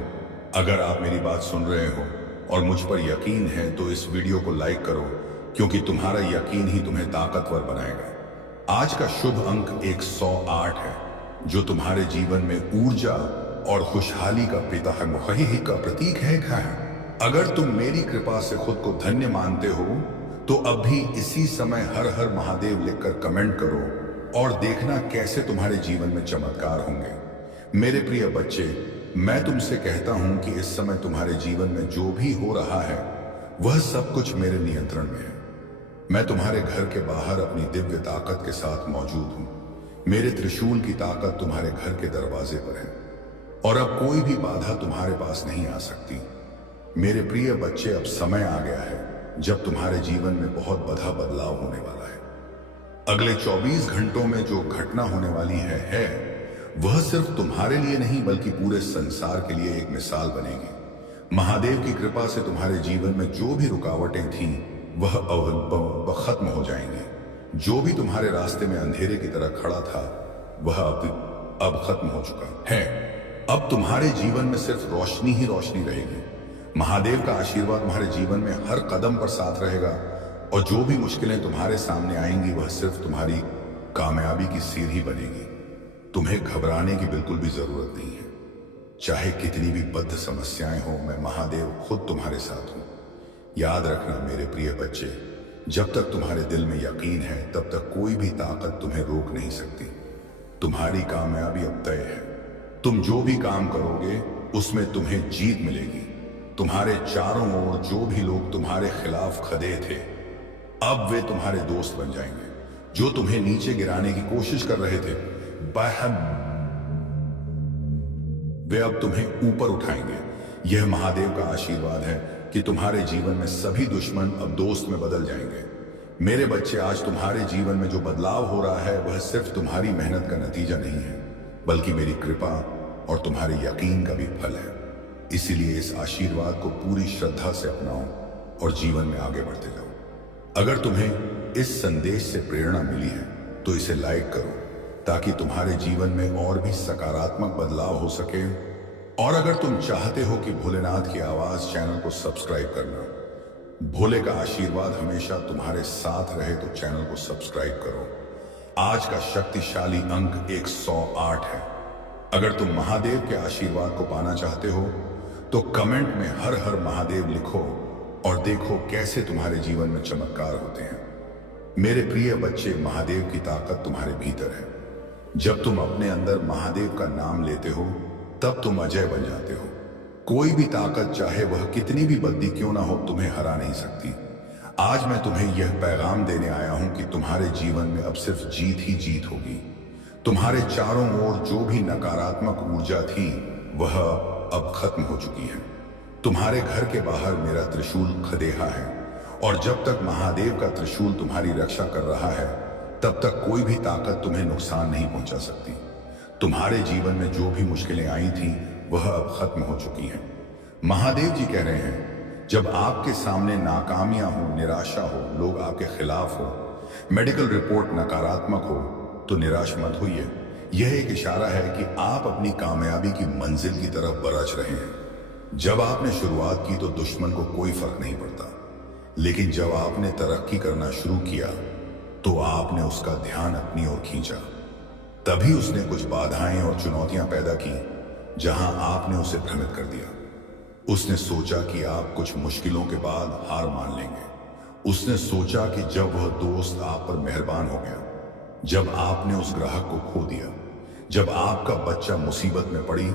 अगर आप मेरी बात सुन रहे हो और मुझ पर यकीन है तो इस वीडियो को लाइक करो, क्योंकि तुम्हारा यकीन ही तुम्हें ताकतवर बनाएगा। आज का शुभ अंक 108 है, जो तुम्हारे जीवन में ऊर्जा और खुशहाली का का प्रतीक है। अगर तुम मेरी कृपा से खुद को धन्य मानते हो तो अभी इसी समय हर हर महादेव लिखकर कमेंट करो, और देखना कैसे तुम्हारे जीवन में चमत्कार होंगे। मेरे प्रिय बच्चे, मैं तुमसे कहता हूं कि इस समय तुम्हारे जीवन में जो भी हो रहा है वह सब कुछ मेरे नियंत्रण में है। मैं तुम्हारे घर के बाहर अपनी दिव्य ताकत के साथ मौजूद हूं। मेरे त्रिशूल की ताकत तुम्हारे घर के दरवाजे पर है और अब कोई भी बाधा तुम्हारे पास नहीं आ सकती। मेरे प्रिय बच्चे, अब समय आ गया है जब तुम्हारे जीवन में बहुत बड़ा बदलाव होने वाला है। अगले 24 घंटों में जो घटना होने वाली है वह सिर्फ तुम्हारे लिए नहीं बल्कि पूरे संसार के लिए एक मिसाल बनेगी। महादेव की कृपा से तुम्हारे जीवन में जो भी रुकावटें थीं वह अब खत्म हो जाएंगी। जो भी तुम्हारे रास्ते में अंधेरे की तरह खड़ा था वह अब खत्म हो चुका है। अब तुम्हारे जीवन में सिर्फ रोशनी ही रोशनी रहेगी। महादेव का आशीर्वाद तुम्हारे जीवन में हर कदम पर साथ रहेगा और जो भी मुश्किलें तुम्हारे सामने आएंगी वह सिर्फ तुम्हारी कामयाबी की सीढ़ी बनेगी। तुम्हें घबराने की बिल्कुल भी जरूरत नहीं है। चाहे कितनी भी बद्ध समस्याएं हो, मैं महादेव खुद तुम्हारे साथ हूं। याद रखना मेरे प्रिय बच्चे, जब तक तुम्हारे दिल में यकीन है तब तक कोई भी ताकत तुम्हें रोक नहीं सकती। तुम्हारी कामयाबी अब तय है। तुम जो भी काम करोगे उसमें तुम्हें जीत मिलेगी। तुम्हारे चारों ओर जो भी लोग तुम्हारे खिलाफ खड़े थे अब वे तुम्हारे दोस्त बन जाएंगे। जो तुम्हें नीचे गिराने की कोशिश कर रहे थे वे अब तुम्हें ऊपर उठाएंगे। यह महादेव का आशीर्वाद है कि तुम्हारे जीवन में सभी दुश्मन अब दोस्त में बदल जाएंगे। मेरे बच्चे, आज तुम्हारे जीवन में जो बदलाव हो रहा है वह सिर्फ तुम्हारी मेहनत का नतीजा नहीं है बल्कि मेरी कृपा और तुम्हारे यकीन का भी फल है। इसीलिए इस आशीर्वाद को पूरी श्रद्धा से अपनाओ और जीवन में आगे बढ़ते जाओ। अगर तुम्हें इस संदेश से प्रेरणा मिली है तो इसे लाइक करो ताकि तुम्हारे जीवन में और भी सकारात्मक बदलाव हो सके। और अगर तुम चाहते हो कि भोलेनाथ की आवाज चैनल को सब्सक्राइब करना, भोले का आशीर्वाद हमेशा तुम्हारे साथ रहे तो चैनल को सब्सक्राइब करो। आज का शक्तिशाली अंक 108 है। अगर तुम महादेव के आशीर्वाद को पाना चाहते हो तो कमेंट में हर हर महादेव लिखो और देखो कैसे तुम्हारे जीवन में चमत्कार होते हैं। मेरे प्रिय बच्चे, महादेव की ताकत तुम्हारे भीतर है। जब तुम अपने अंदर महादेव का नाम लेते हो तब तुम अजय बन जाते हो। कोई भी ताकत चाहे वह कितनी भी बद्दी क्यों ना हो तुम्हें हरा नहीं सकती। आज मैं तुम्हें यह पैगाम देने आया हूं कि तुम्हारे जीवन में अब सिर्फ जीत ही जीत होगी। तुम्हारे चारों ओर जो भी नकारात्मक ऊर्जा थी वह अब खत्म हो चुकी है। तुम्हारे घर के बाहर मेरा त्रिशूल खदेहा है और जब तक महादेव का त्रिशूल तुम्हारी रक्षा कर रहा है तब तक कोई भी ताकत तुम्हें नुकसान नहीं पहुंचा सकती। तुम्हारे जीवन में जो भी मुश्किलें आई थी वह अब खत्म हो चुकी हैं। महादेव जी कह रहे हैं, जब आपके सामने नाकामियां हो, निराशा हो, लोग आपके खिलाफ हो, मेडिकल रिपोर्ट नकारात्मक हो तो निराश मत होइए। यह एक इशारा है कि आप अपनी कामयाबी की मंजिल की तरफ बरछ रहे हैं। जब आपने शुरुआत की तो दुश्मन को कोई फर्क नहीं पड़ता, लेकिन जब आपने तरक्की करना शुरू किया तो आपने उसका ध्यान अपनी ओर खींचा। तभी उसने कुछ बाधाएं और चुनौतियां पैदा की जहां आपने उसे भ्रमित कर दिया। उसने सोचा कि आप कुछ मुश्किलों के बाद हार मान लेंगे। उसने सोचा कि जब वह दोस्त आप पर मेहरबान हो गया, जब आपने उस ग्राहक को खो दिया, जब आपका बच्चा मुसीबत में पड़ी,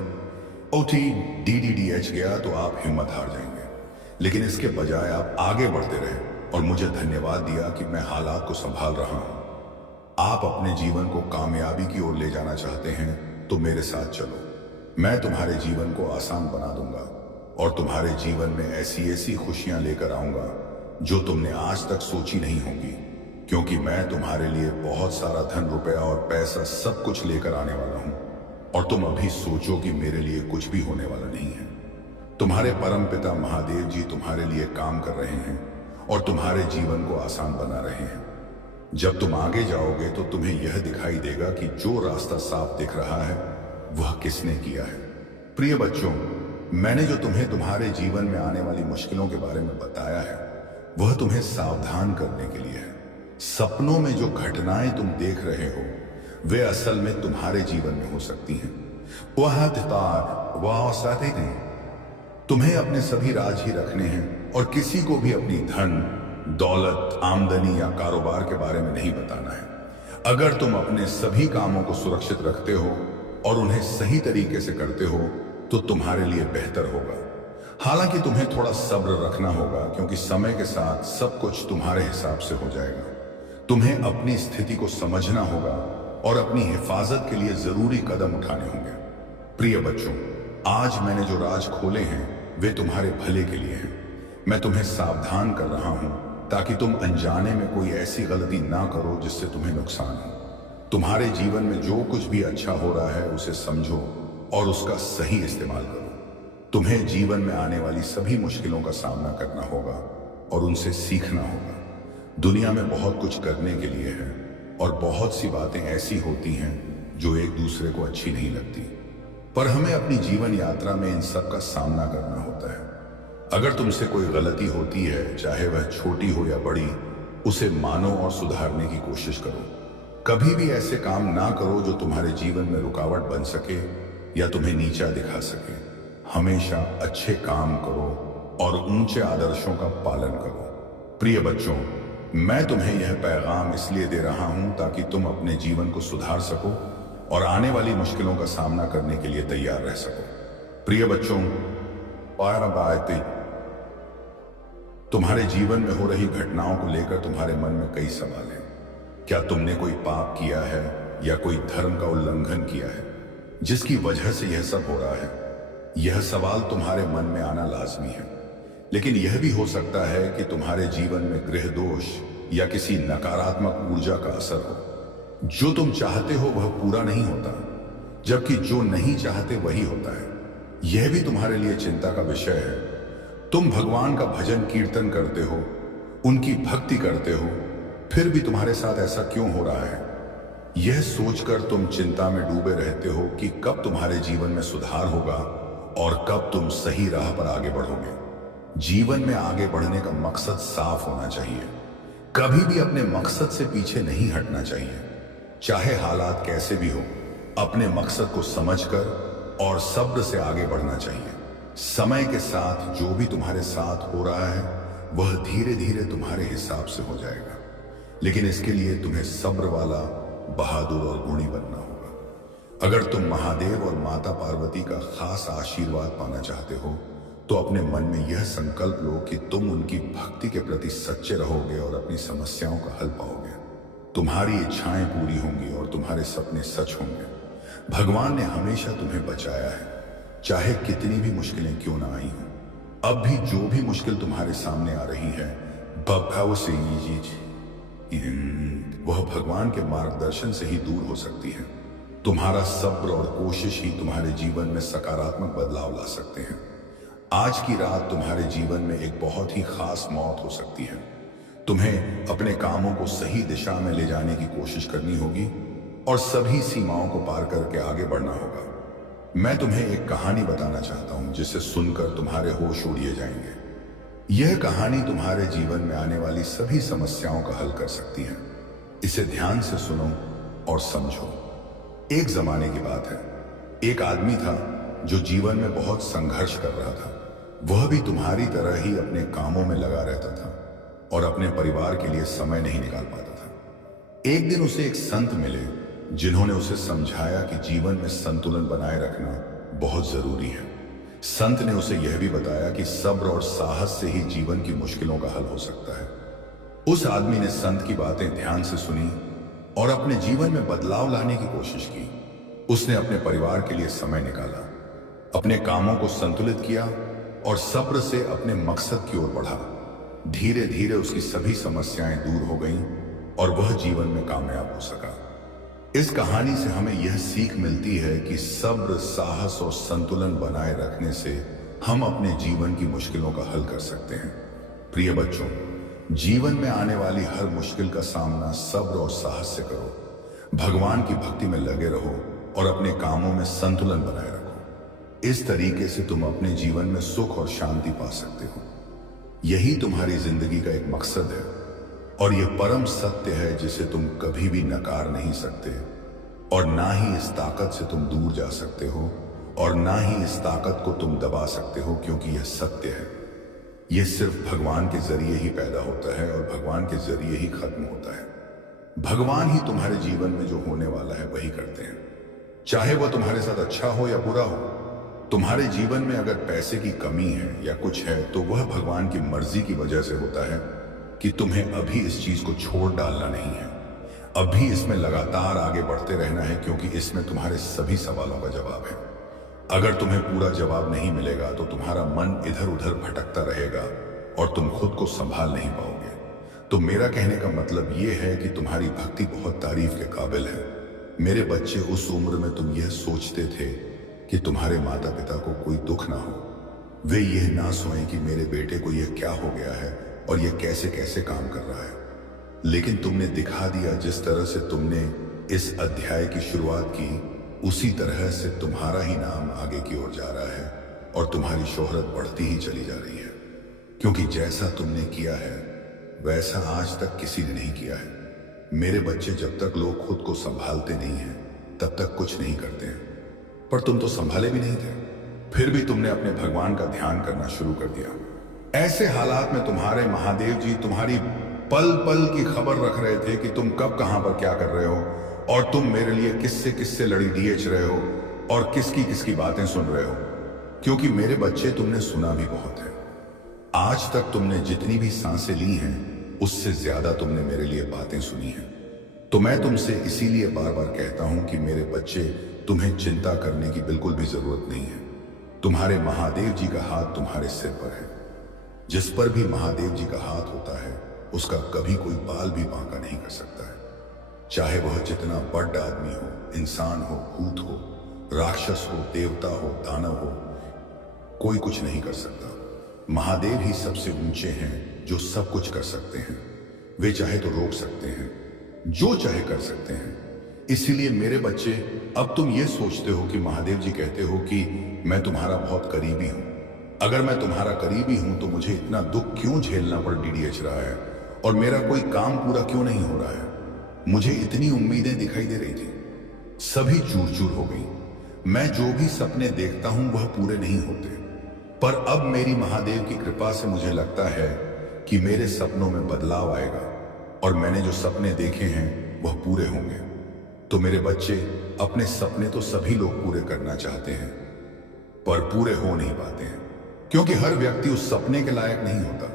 DDDH गया तो आप हिम्मत हार जाएंगे। लेकिन इसके बजाय आप आगे बढ़ते रहे और मुझे धन्यवाद दिया कि मैं हालात को संभाल रहा हूं। आप अपने जीवन को कामयाबी की ओर ले जाना चाहते हैं तो मेरे साथ चलो। मैं तुम्हारे जीवन को आसान बना दूंगा और तुम्हारे जीवन में ऐसी ऐसी खुशियां लेकर आऊंगा जो तुमने आज तक सोची नहीं होंगी, क्योंकि मैं तुम्हारे लिए बहुत सारा धन, रुपया और पैसा सब कुछ लेकर आने वाला हूं और तुम अभी सोचो कि मेरे लिए कुछ भी होने वाला नहीं है। तुम्हारे परम पिता महादेव जी तुम्हारे लिए काम कर रहे हैं और तुम्हारे जीवन को आसान बना रहे हैं। जब तुम आगे जाओगे तो तुम्हें यह दिखाई देगा कि जो रास्ता साफ दिख रहा है वह किसने किया है। प्रिय बच्चों, मैंने जो तुम्हें तुम्हारे जीवन में आने वाली मुश्किलों के बारे में बताया है वह तुम्हें सावधान करने के लिए है। सपनों में जो घटनाएं तुम देख रहे हो वे असल में तुम्हारे जीवन में हो सकती हैं। वह साथ ही नहीं, तुम्हें अपने सभी राज ही रखने हैं और किसी को भी अपनी धन, दौलत, आमदनी या कारोबार के बारे में नहीं बताना है। अगर तुम अपने सभी कामों को सुरक्षित रखते हो और उन्हें सही तरीके से करते हो तो तुम्हारे लिए बेहतर होगा। हालांकि तुम्हें थोड़ा सब्र रखना होगा, क्योंकि समय के साथ सब कुछ तुम्हारे हिसाब से हो जाएगा। तुम्हें अपनी स्थिति को समझना होगा और अपनी हिफाजत के लिए जरूरी कदम उठाने होंगे। प्रिय बच्चों, आज मैंने जो राज खोले हैं वे तुम्हारे भले के लिए हैं। मैं तुम्हें सावधान कर रहा हूं ताकि तुम अनजाने में कोई ऐसी गलती ना करो जिससे तुम्हें नुकसान हो। तुम्हारे जीवन में जो कुछ भी अच्छा हो रहा है उसे समझो और उसका सही इस्तेमाल करो। तुम्हें जीवन में आने वाली सभी मुश्किलों का सामना करना होगा और उनसे सीखना होगा। दुनिया में बहुत कुछ करने के लिए है और बहुत सी बातें ऐसी होती हैं जो एक दूसरे को अच्छी नहीं लगती, पर हमें अपनी जीवन यात्रा में इन सब का सामना करना होता है। अगर तुमसे कोई गलती होती है, चाहे वह छोटी हो या बड़ी, उसे मानो और सुधारने की कोशिश करो। कभी भी ऐसे काम ना करो जो तुम्हारे जीवन में रुकावट बन सके या तुम्हें नीचा दिखा सके। हमेशा अच्छे काम करो और ऊंचे आदर्शों का पालन करो। प्रिय बच्चों, मैं तुम्हें यह पैगाम इसलिए दे रहा हूं ताकि तुम अपने जीवन को सुधार सको और आने वाली मुश्किलों का सामना करने के लिए तैयार रह सको। प्रिय बच्चों, तुम्हारे जीवन में हो रही घटनाओं को लेकर तुम्हारे मन में कई सवाल हैं। क्या तुमने कोई पाप किया है या कोई धर्म का उल्लंघन किया है जिसकी वजह से यह सब हो रहा है? यह सवाल तुम्हारे मन में आना लाजमी है, लेकिन यह भी हो सकता है कि तुम्हारे जीवन में ग्रह दोष या किसी नकारात्मक ऊर्जा का असर हो। जो तुम चाहते हो वह पूरा नहीं होता, जबकि जो नहीं चाहते वही होता है। यह भी तुम्हारे लिए चिंता का विषय है। तुम भगवान का भजन कीर्तन करते हो, उनकी भक्ति करते हो, फिर भी तुम्हारे साथ ऐसा क्यों हो रहा है? यह सोचकर तुम चिंता में डूबे रहते हो कि कब तुम्हारे जीवन में सुधार होगा और कब तुम सही राह पर आगे बढ़ोगे। जीवन में आगे बढ़ने का मकसद साफ होना चाहिए। कभी भी अपने मकसद से पीछे नहीं हटना चाहिए, चाहे हालात कैसे भी हो। अपने मकसद को समझकर और सब्र से आगे बढ़ना चाहिए। समय के साथ जो भी तुम्हारे साथ हो रहा है वह धीरे धीरे तुम्हारे हिसाब से हो जाएगा, लेकिन इसके लिए तुम्हें सब्र वाला, बहादुर और गुणी बनना होगा। अगर तुम महादेव और माता पार्वती का खास आशीर्वाद पाना चाहते हो तो अपने मन में यह संकल्प लो कि तुम उनकी भक्ति के प्रति सच्चे रहोगे और अपनी समस्याओं का हल पाओगे। तुम्हारी इच्छाएं पूरी होंगी और तुम्हारे सपने सच होंगे। भगवान ने हमेशा तुम्हें बचाया है, चाहे कितनी भी मुश्किलें क्यों ना आई हों। अब भी जो भी मुश्किल तुम्हारे सामने आ रही है, वह भगवान के मार्गदर्शन से ही दूर हो सकती है। तुम्हारा सब्र और कोशिश ही तुम्हारे जीवन में सकारात्मक बदलाव ला सकते हैं। आज की रात तुम्हारे जीवन में एक बहुत ही खास मौत हो सकती है। तुम्हें अपने कामों को सही दिशा में ले जाने की कोशिश करनी होगी और सभी सीमाओं को पार करके आगे बढ़ना होगा। मैं तुम्हें एक कहानी बताना चाहता हूं जिसे सुनकर तुम्हारे होश उड़िए जाएंगे। यह कहानी तुम्हारे जीवन में आने वाली सभी समस्याओं का हल कर सकती है। इसे ध्यान से सुनो और समझो। एक जमाने की बात है, एक आदमी था जो जीवन में बहुत संघर्ष कर रहा था। वह भी तुम्हारी तरह ही अपने कामों में लगा रहता था और अपने परिवार के लिए समय नहीं निकाल पाता था। एक दिन उसे एक संत मिले जिन्होंने उसे समझाया कि जीवन में संतुलन बनाए रखना बहुत जरूरी है। संत ने उसे यह भी बताया कि सब्र और साहस से ही जीवन की मुश्किलों का हल हो सकता है। उस आदमी ने संत की बातें ध्यान से सुनी और अपने जीवन में बदलाव लाने की कोशिश की। उसने अपने परिवार के लिए समय निकाला, अपने कामों को संतुलित किया और सब्र से अपने मकसद की ओर बढ़ा। धीरे धीरे उसकी सभी समस्याएं दूर हो गईं और वह जीवन में कामयाब हो सका। इस कहानी से हमें यह सीख मिलती है कि सब्र, साहस और संतुलन बनाए रखने से हम अपने जीवन की मुश्किलों का हल कर सकते हैं। प्रिय बच्चों, जीवन में आने वाली हर मुश्किल का सामना सब्र और साहस से करो। भगवान की भक्ति में लगे रहो और अपने कामों में संतुलन बनाए रखो। इस तरीके से तुम अपने जीवन में सुख और शांति पा सकते हो। यही तुम्हारी जिंदगी का एक मकसद है और यह परम सत्य है जिसे तुम कभी भी नकार नहीं सकते और ना ही इस ताकत से तुम दूर जा सकते हो और ना ही इस ताकत को तुम दबा सकते हो, क्योंकि यह सत्य है। यह सिर्फ भगवान के जरिए ही पैदा होता है और भगवान के जरिए ही खत्म होता है। भगवान ही तुम्हारे जीवन में जो होने वाला है वही करते हैं। चाहे वह तुम्हारे साथ अच्छा हो या बुरा हो, तुम्हारे जीवन में अगर पैसे की कमी है या कुछ है तो वह भगवान की मर्जी की वजह से होता है कि तुम्हें अभी इस चीज को छोड़ डालना नहीं है। अभी इसमें लगातार आगे बढ़ते रहना है, क्योंकि इसमें तुम्हारे सभी सवालों का जवाब है। अगर तुम्हें पूरा जवाब नहीं मिलेगा तो तुम्हारा मन इधर उधर भटकता रहेगा और तुम खुद को संभाल नहीं पाओगे। तो मेरा कहने का मतलब यह है कि तुम्हारी भक्ति बहुत तारीफ के काबिल है। मेरे बच्चे, उस उम्र में तुम यह सोचते थे कि तुम्हारे माता पिता को कोई दुख ना हो, वे यह ना सोएं कि मेरे बेटे को यह क्या हो गया है और यह कैसे कैसे काम कर रहा है। लेकिन तुमने दिखा दिया, जिस तरह से तुमने इस अध्याय की शुरुआत की उसी तरह से तुम्हारा ही नाम आगे की ओर जा रहा है और तुम्हारी शोहरत बढ़ती ही चली जा रही है, क्योंकि जैसा तुमने किया है वैसा आज तक किसी ने नहीं किया है। मेरे बच्चे, जब तक लोग खुद को संभालते नहीं हैं तब तक कुछ नहीं करते हैं। पर तुम तो संभाले भी नहीं थे, फिर भी तुमने अपने भगवान का ध्यान करना शुरू कर दिया। ऐसे हालात में तुम्हारे महादेव जी तुम्हारी पल पल की खबर रख रहे थे कि तुम कब कहां पर क्या कर रहे हो, और तुम मेरे लिए किससे किससे लड़ी डीएच रहे हो और किसकी किसकी बातें सुन रहे हो। क्योंकि मेरे बच्चे, तुमने सुना भी बहुत है। आज तक तुमने जितनी भी सांसें ली हैं उससे ज्यादा तुमने मेरे लिए बातें सुनी हैं। तो मैं तुमसे इसीलिए बार बार कहता हूं कि मेरे बच्चे, तुम्हें चिंता करने की बिल्कुल भी जरूरत नहीं है। तुम्हारे महादेव जी का हाथ तुम्हारे सिर पर है। जिस पर भी महादेव जी का हाथ होता है उसका कभी कोई बाल भी बांका नहीं कर सकता है। चाहे वह जितना बड़ा आदमी हो, इंसान हो, भूत हो, राक्षस हो, देवता हो, दानव हो, कोई कुछ नहीं कर सकता। महादेव ही सबसे ऊंचे हैं जो सब कुछ कर सकते हैं। वे चाहे तो रोक सकते हैं, जो चाहे कर सकते हैं। इसीलिए मेरे बच्चे, अब तुम ये सोचते हो कि महादेव जी कहते हो कि मैं तुम्हारा बहुत करीबी हूं। अगर मैं तुम्हारा करीबी हूं तो मुझे इतना दुख क्यों झेलना पड़ डीडीएच रहा है और मेरा कोई काम पूरा क्यों नहीं हो रहा है। मुझे इतनी उम्मीदें दिखाई दे रही थी, सभी चूर चूर हो गई। मैं जो भी सपने देखता हूं वह पूरे नहीं होते, पर अब मेरी महादेव की कृपा से मुझे लगता है कि मेरे सपनों में बदलाव आएगा और मैंने जो सपने देखे हैं वह पूरे होंगे। तो मेरे बच्चे, अपने सपने तो सभी लोग पूरे करना चाहते हैं पर पूरे हो नहीं पाते हैं, क्योंकि हर व्यक्ति उस सपने के लायक नहीं होता।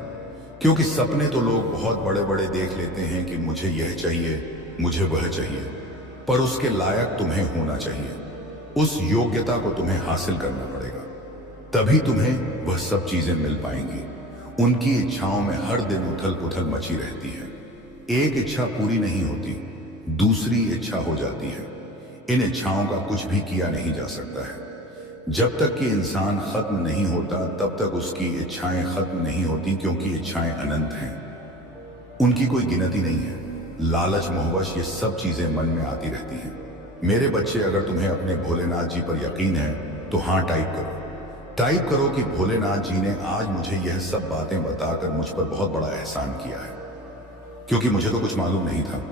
क्योंकि सपने तो लोग बहुत बड़े बड़े देख लेते हैं कि मुझे यह चाहिए, मुझे वह चाहिए, पर उसके लायक तुम्हें होना चाहिए। उस योग्यता को तुम्हें हासिल करना पड़ेगा, तभी तुम्हें वह सब चीजें मिल पाएंगी। उनकी इच्छाओं में हर दिन उथल पुथल मची रहती है। एक इच्छा पूरी नहीं होती, दूसरी इच्छा हो जाती है। इन इच्छाओं का कुछ भी किया नहीं जा सकता है। जब तक कि इंसान खत्म नहीं होता तब तक उसकी इच्छाएं खत्म नहीं होती, क्योंकि इच्छाएं अनंत हैं, उनकी कोई गिनती नहीं है। लालच, मोहवश, ये सब चीजें मन में आती रहती हैं। मेरे बच्चे, अगर तुम्हें अपने भोलेनाथ जी पर यकीन है तो हाँ टाइप करो। टाइप करो कि भोलेनाथ जी ने आज मुझे यह सब बातें बताकर मुझ पर बहुत बड़ा एहसान किया है, क्योंकि मुझे तो कुछ मालूम नहीं था।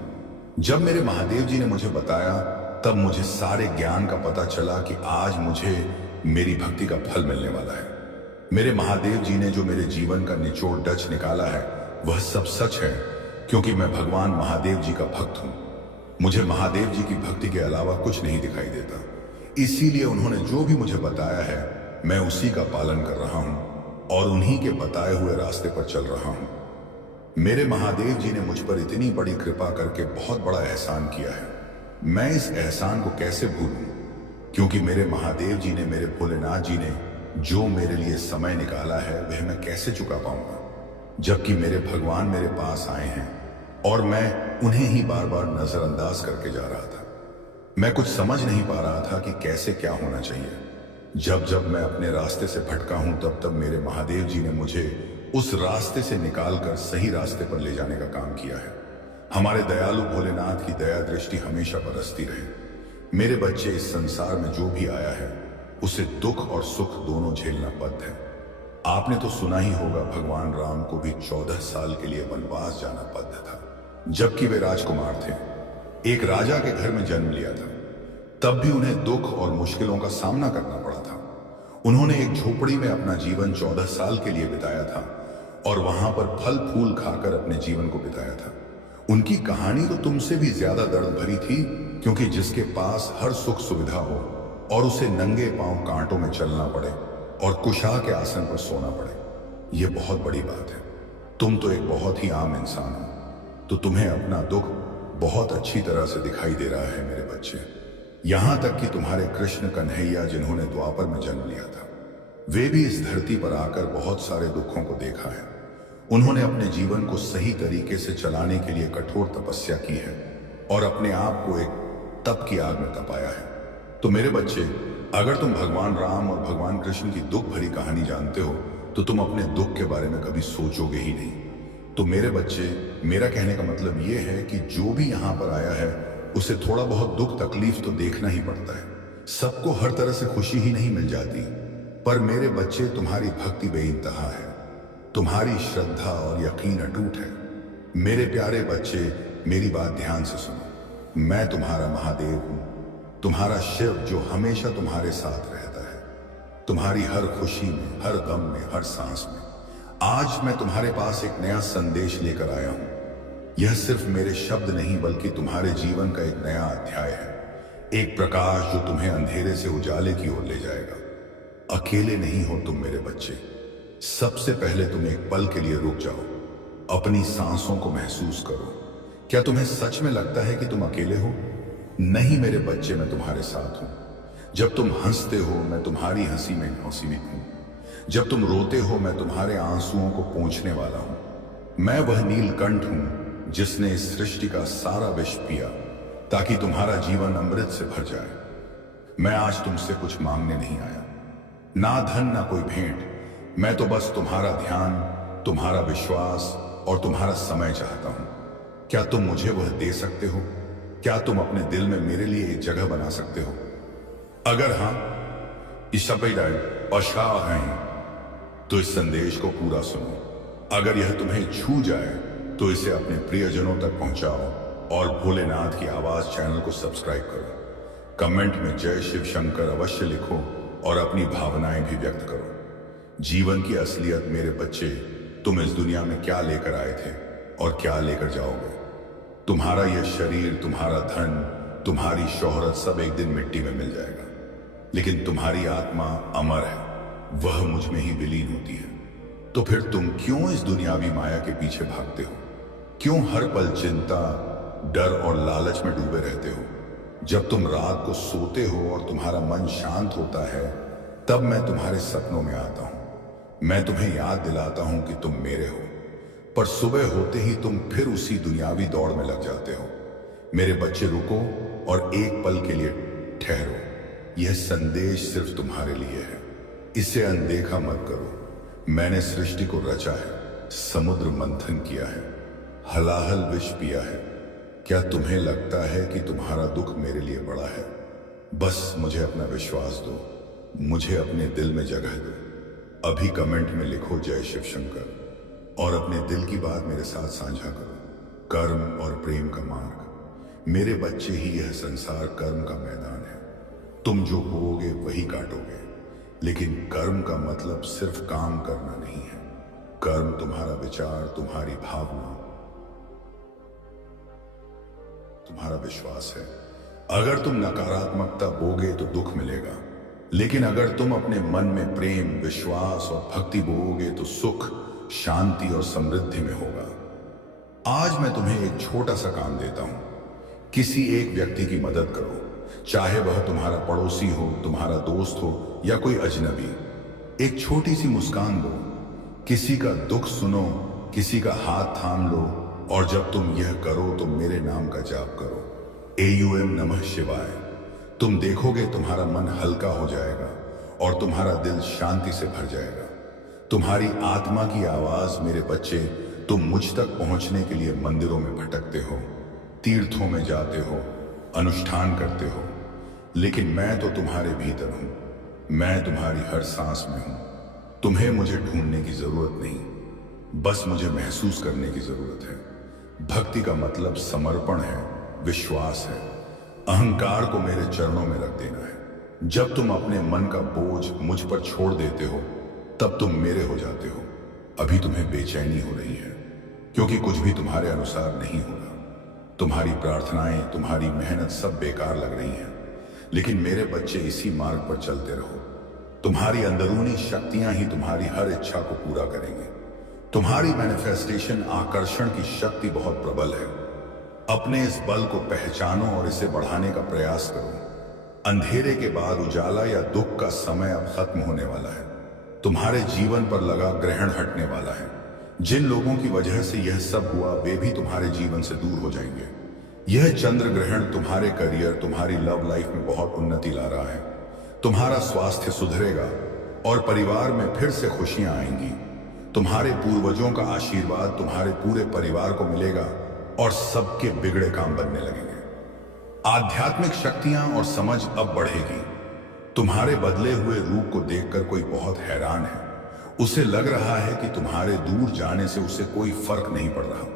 जब मेरे महादेव जी ने मुझे बताया तब मुझे सारे ज्ञान का पता चला कि आज मुझे मेरी भक्ति का फल मिलने वाला है। मेरे महादेव जी ने जो मेरे जीवन का निचोड़ डच निकाला है वह सब सच है, क्योंकि मैं भगवान महादेव जी का भक्त हूं। मुझे महादेव जी की भक्ति के अलावा कुछ नहीं दिखाई देता। इसीलिए उन्होंने जो भी मुझे बताया है मैं उसी का पालन कर रहा हूं और उन्हीं के बताए हुए रास्ते पर चल रहा हूं। मेरे महादेव जी ने मुझ पर इतनी बड़ी कृपा करके बहुत बड़ा एहसान किया है। मैं इस एहसान को कैसे भूलूं, क्योंकि मेरे महादेव जी ने, मेरे भोलेनाथ जी ने जो मेरे लिए समय निकाला है वह मैं कैसे चुका पाऊंगा, जबकि मेरे भगवान मेरे पास आए हैं और मैं उन्हें ही बार बार नजरअंदाज करके जा रहा था। मैं कुछ समझ नहीं पा रहा था कि कैसे क्या होना चाहिए। जब जब मैं अपने रास्ते से भटका हूं तब तब मेरे महादेव जी ने मुझे उस रास्ते से निकालकर सही रास्ते पर ले जाने का काम किया है। हमारे दयालु भोलेनाथ की दया दृष्टि हमेशा बरसती रहे। मेरे बच्चे, इस संसार में जो भी आया है उसे दुख और सुख दोनों झेलना बद्ध है। आपने तो सुना ही होगा, भगवान राम को भी 14 साल के लिए वनवास जाना बद्ध था, जबकि वे राजकुमार थे, एक राजा के घर में जन्म लिया था। तब भी उन्हें दुख और मुश्किलों का सामना करना पड़ा था। उन्होंने एक झोपड़ी में अपना जीवन 14 साल के लिए बिताया था और वहां पर फल फूल खाकर अपने जीवन को बिताया था। उनकी कहानी तो तुमसे भी ज्यादा दर्द भरी थी, क्योंकि जिसके पास हर सुख सुविधा हो और उसे नंगे पांव कांटों में चलना पड़े और कुशा के आसन पर सोना पड़े। यह बहुत बड़ी बात है। तुम तो एक बहुत ही आम इंसान हो, तो तुम्हें अपना दुख बहुत अच्छी तरह से दिखाई दे रहा है मेरे बच्चे। यहां तक कि तुम्हारे कृष्ण कन्हैया, जिन्होंने द्वापर में जन्म लिया था, वे भी इस धरती पर आकर बहुत सारे दुखों को देखा है। उन्होंने अपने जीवन को सही तरीके से चलाने के लिए कठोर तपस्या की है और अपने आप को एक तप की आग में तपाया है। तो मेरे बच्चे, अगर तुम भगवान राम और भगवान कृष्ण की दुख भरी कहानी जानते हो तो तुम अपने दुख के बारे में कभी सोचोगे ही नहीं। तो मेरे बच्चे, मेरा कहने का मतलब यह है कि जो भी यहां पर आया है उसे थोड़ा बहुत दुख तकलीफ तो देखना ही पड़ता है। सबको हर तरह से खुशी ही नहीं मिल जाती। पर मेरे बच्चे, तुम्हारी भक्ति बेइंतहा है, तुम्हारी श्रद्धा और यकीन अटूट है। मेरे प्यारे बच्चे, मेरी बात ध्यान से सुनो। मैं तुम्हारा महादेव हूं, तुम्हारा शिव, जो हमेशा तुम्हारे साथ रहता है, तुम्हारी हर खुशी में, हर गम में, हर सांस में। आज मैं तुम्हारे पास एक नया संदेश लेकर आया हूं। यह सिर्फ मेरे शब्द नहीं बल्कि तुम्हारे जीवन का एक नया अध्याय है, एक प्रकाश जो तुम्हें अंधेरे से उजाले की ओर ले जाएगा। अकेले नहीं हो तुम मेरे बच्चे। सबसे पहले तुम एक पल के लिए रुक जाओ, अपनी सांसों को महसूस करो। क्या तुम्हें सच में लगता है कि तुम अकेले हो? नहीं मेरे बच्चे, मैं तुम्हारे साथ हूं। जब तुम हंसते हो, मैं तुम्हारी हंसी में सीमित हूं। जब तुम रोते हो, मैं तुम्हारे आंसुओं को पोंछने वाला हूं। मैं वह नीलकंठ हूं जिसने इस सृष्टि का सारा विष पिया ताकि तुम्हारा जीवन अमृत से भर जाए। मैं आज तुमसे कुछ मांगने नहीं आया, ना धन ना कोई भेंट। मैं तो बस तुम्हारा ध्यान, तुम्हारा विश्वास और तुम्हारा समय चाहता हूं। क्या तुम मुझे वह दे सकते हो? क्या तुम अपने दिल में मेरे लिए एक जगह बना सकते हो? अगर हां, तो इस संदेश को पूरा सुनो। अगर यह तुम्हें छू जाए तो इसे अपने प्रियजनों तक पहुंचाओ और भोलेनाथ की आवाज चैनल को सब्सक्राइब करो। कमेंट में जय शिव शंकर अवश्य लिखो और अपनी भावनाएं भी व्यक्त करो। जीवन की असलियत मेरे बच्चे, तुम इस दुनिया में क्या लेकर आए थे और क्या लेकर जाओगे? तुम्हारा यह शरीर, तुम्हारा धन, तुम्हारी शोहरत सब एक दिन मिट्टी में मिल जाएगा, लेकिन तुम्हारी आत्मा अमर है, वह मुझ में ही विलीन होती है। तो फिर तुम क्यों इस दुनियावी माया के पीछे भागते हो? क्यों हर पल चिंता, डर और लालच में डूबे रहते हो? जब तुम रात को सोते हो और तुम्हारा मन शांत होता है, तब मैं तुम्हारे सपनों में आता हूं। मैं तुम्हें याद दिलाता हूं कि तुम मेरे हो, पर सुबह होते ही तुम फिर उसी दुनियावी दौड़ में लग जाते हो। मेरे बच्चे, रुको और एक पल के लिए ठहरो। यह संदेश सिर्फ तुम्हारे लिए है, इसे अनदेखा मत करो। मैंने सृष्टि को रचा है, समुद्र मंथन किया है, हलाहल विष पिया है। क्या तुम्हें लगता है कि तुम्हारा दुख मेरे लिए बड़ा है? बस मुझे अपना विश्वास दो, मुझे अपने दिल में जगह दो। अभी कमेंट में लिखो जय शिव शंकर और अपने दिल की बात मेरे साथ साझा करो। कर्म और प्रेम का मार्ग। मेरे बच्चे, ही यह संसार कर्म का मैदान है। तुम जो बोओगे वही काटोगे, लेकिन कर्म का मतलब सिर्फ काम करना नहीं है। कर्म तुम्हारा विचार, तुम्हारी भावना, तुम्हारा विश्वास है। अगर तुम नकारात्मकता बोगे तो दुख मिलेगा, लेकिन अगर तुम अपने मन में प्रेम, विश्वास और भक्ति बोओगे तो सुख, शांति और समृद्धि में होगा। आज मैं तुम्हें एक छोटा सा काम देता हूं। किसी एक व्यक्ति की मदद करो, चाहे वह तुम्हारा पड़ोसी हो, तुम्हारा दोस्त हो या कोई अजनबी। एक छोटी सी मुस्कान दो, किसी का दुख सुनो, किसी का हाथ थाम लो, और जब तुम यह करो तो मेरे नाम का जाप करो, AUM नमः शिवाय। तुम देखोगे तुम्हारा मन हल्का हो जाएगा और तुम्हारा दिल शांति से भर जाएगा। तुम्हारी आत्मा की आवाज, मेरे बच्चे, तुम मुझ तक पहुंचने के लिए मंदिरों में भटकते हो, तीर्थों में जाते हो, अनुष्ठान करते हो, लेकिन मैं तो तुम्हारे भीतर हूं। मैं तुम्हारी हर सांस में हूं। तुम्हें मुझे ढूंढने की जरूरत नहीं, बस मुझे महसूस करने की जरूरत है। भक्ति का मतलब समर्पण है, विश्वास है, अहंकार को मेरे चरणों में रख देना है। जब तुम अपने मन का बोझ मुझ पर छोड़ देते हो, तब तुम मेरे हो जाते हो। अभी तुम्हें बेचैनी हो रही है, क्योंकि कुछ भी तुम्हारे अनुसार नहीं होगा। तुम्हारी प्रार्थनाएं, तुम्हारी मेहनत सब बेकार लग रही हैं, लेकिन मेरे बच्चे इसी मार्ग पर चलते रहो। तुम्हारी अंदरूनी शक्तियां ही तुम्हारी हर इच्छा को पूरा करेंगी। तुम्हारी मैनिफेस्टेशन आकर्षण की शक्ति बहुत प्रबल है। अपने इस बल को पहचानो और इसे बढ़ाने का प्रयास करो। अंधेरे के बाद उजाला या दुख का समय अब खत्म होने वाला है। तुम्हारे जीवन पर लगा ग्रहण हटने वाला है। जिन लोगों की वजह से यह सब हुआ वे भी तुम्हारे जीवन से दूर हो जाएंगे। यह चंद्र ग्रहण तुम्हारे करियर, तुम्हारी लव लाइफ में बहुत उन्नति ला रहा है। तुम्हारा स्वास्थ्य सुधरेगा और परिवार में फिर से खुशियां आएंगी। तुम्हारे पूर्वजों का आशीर्वाद तुम्हारे पूरे परिवार को मिलेगा और सबके बिगड़े काम बनने लगेंगे। आध्यात्मिक शक्तियां और समझ अब बढ़ेगी। तुम्हारे बदले हुए रूप को देखकर कोई बहुत हैरान है। उसे लग रहा है कि तुम्हारे दूर जाने से उसे कोई फर्क नहीं पड़ रहा,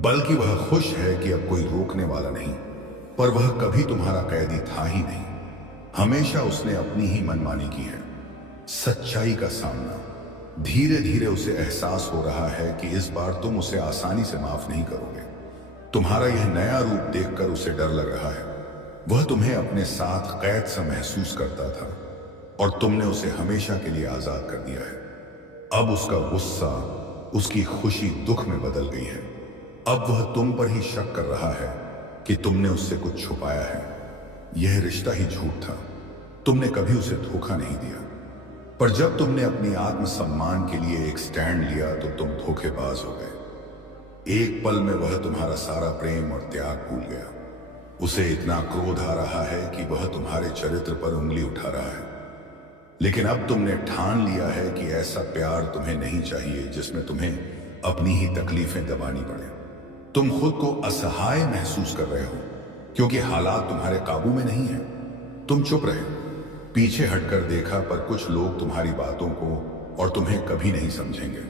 बल्कि वह खुश है कि अब कोई रोकने वाला नहीं। पर वह कभी तुम्हारा कैदी था ही नहीं। हमेशा उसने अपनी ही मनमानी की है। सच्चाई का सामना। धीरे धीरे उसे एहसास हो रहा है कि इस बार तुम उसे आसानी से माफ नहीं करोगे। तुम्हारा यह नया रूप देखकर उसे डर लग रहा है। वह तुम्हें अपने साथ कैद सा महसूस करता था और तुमने उसे हमेशा के लिए आजाद कर दिया है। अब उसका गुस्सा, उसकी खुशी दुख में बदल गई है। अब वह तुम पर ही शक कर रहा है कि तुमने उससे कुछ छुपाया है। यह रिश्ता ही झूठ था। तुमने कभी उसे धोखा नहीं दिया। पर जब तुमने अपनी आत्मसम्मान के लिए एक स्टैंड लिया तो तुम धोखेबाज हो गए। एक पल में वह तुम्हारा सारा प्रेम और त्याग भूल गया। उसे इतना क्रोध आ रहा है कि वह तुम्हारे चरित्र पर उंगली उठा रहा है। लेकिन अब तुमने ठान लिया है कि ऐसा प्यार तुम्हें नहीं चाहिए जिसमें तुम्हें अपनी ही तकलीफें दबानी पड़े। तुम खुद को असहाय महसूस कर रहे हो क्योंकि हालात तुम्हारे काबू में नहीं है। तुम चुप रहे, पीछे हटकर देखा, पर कुछ लोग तुम्हारी बातों को और तुम्हें कभी नहीं समझेंगे।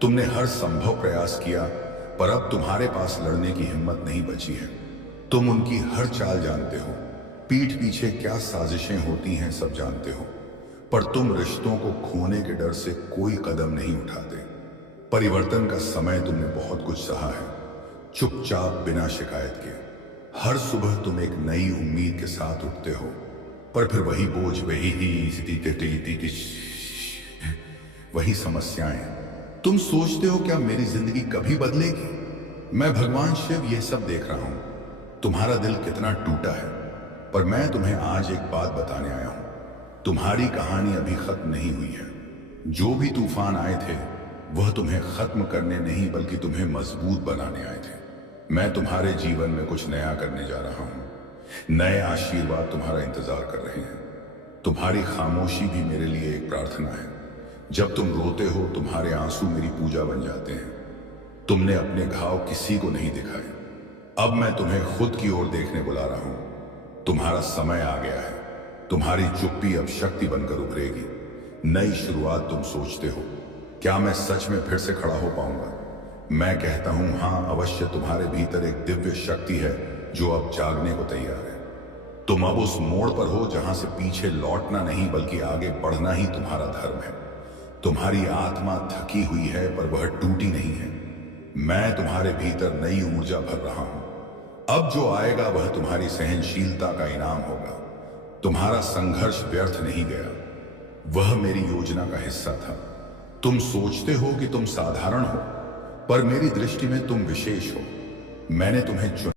तुमने हर संभव प्रयास किया, पर अब तुम्हारे पास लड़ने की हिम्मत नहीं बची है। तुम उनकी हर चाल जानते हो, पीठ पीछे क्या साजिशें होती हैं सब जानते हो, पर तुम रिश्तों को खोने के डर से कोई कदम नहीं उठाते। परिवर्तन का समय तुमने बहुत कुछ सहा है, चुपचाप बिना शिकायत के। हर सुबह तुम एक नई उम्मीद के साथ उठते हो, पर फिर वही बोझ, वही समस्याएं। तुम सोचते हो क्या मेरी जिंदगी कभी बदलेगी? मैं भगवान शिव यह सब देख रहा हूं। तुम्हारा दिल कितना टूटा है, पर मैं तुम्हें आज एक बात बताने आया हूं। तुम्हारी कहानी अभी खत्म नहीं हुई है। जो भी तूफान आए थे वह तुम्हें खत्म करने नहीं बल्कि तुम्हें मजबूत बनाने आए थे। मैं तुम्हारे जीवन में कुछ नया करने जा रहा हूं। नए आशीर्वाद तुम्हारा इंतजार कर रहे हैं। तुम्हारी खामोशी भी मेरे लिए एक प्रार्थना है। जब तुम रोते हो तुम्हारे आंसू मेरी पूजा बन जाते हैं। तुमने अपने घाव किसी को नहीं दिखाए। अब मैं तुम्हें खुद की ओर देखने बुला रहा हूं। तुम्हारा समय आ गया है। तुम्हारी चुप्पी अब शक्ति बनकर उभरेगी। नई शुरुआत तुम सोचते हो, क्या मैं सच में फिर से खड़ा हो पाऊंगा? मैं कहता हूं हां, अवश्य। तुम्हारे भीतर एक दिव्य शक्ति है जो अब जागने को तैयार है। तुम अब उस मोड़ पर हो जहां से पीछे लौटना नहीं बल्कि आगे बढ़ना ही तुम्हारा धर्म है। तुम्हारी आत्मा थकी हुई है पर वह टूटी नहीं है। मैं तुम्हारे भीतर नई ऊर्जा भर रहा हूं। अब जो आएगा वह तुम्हारी सहनशीलता का इनाम होगा। तुम्हारा संघर्ष व्यर्थ नहीं गया, वह मेरी योजना का हिस्सा था। तुम सोचते हो कि तुम साधारण हो, पर मेरी दृष्टि में तुम विशेष हो। मैंने तुम्हें चुना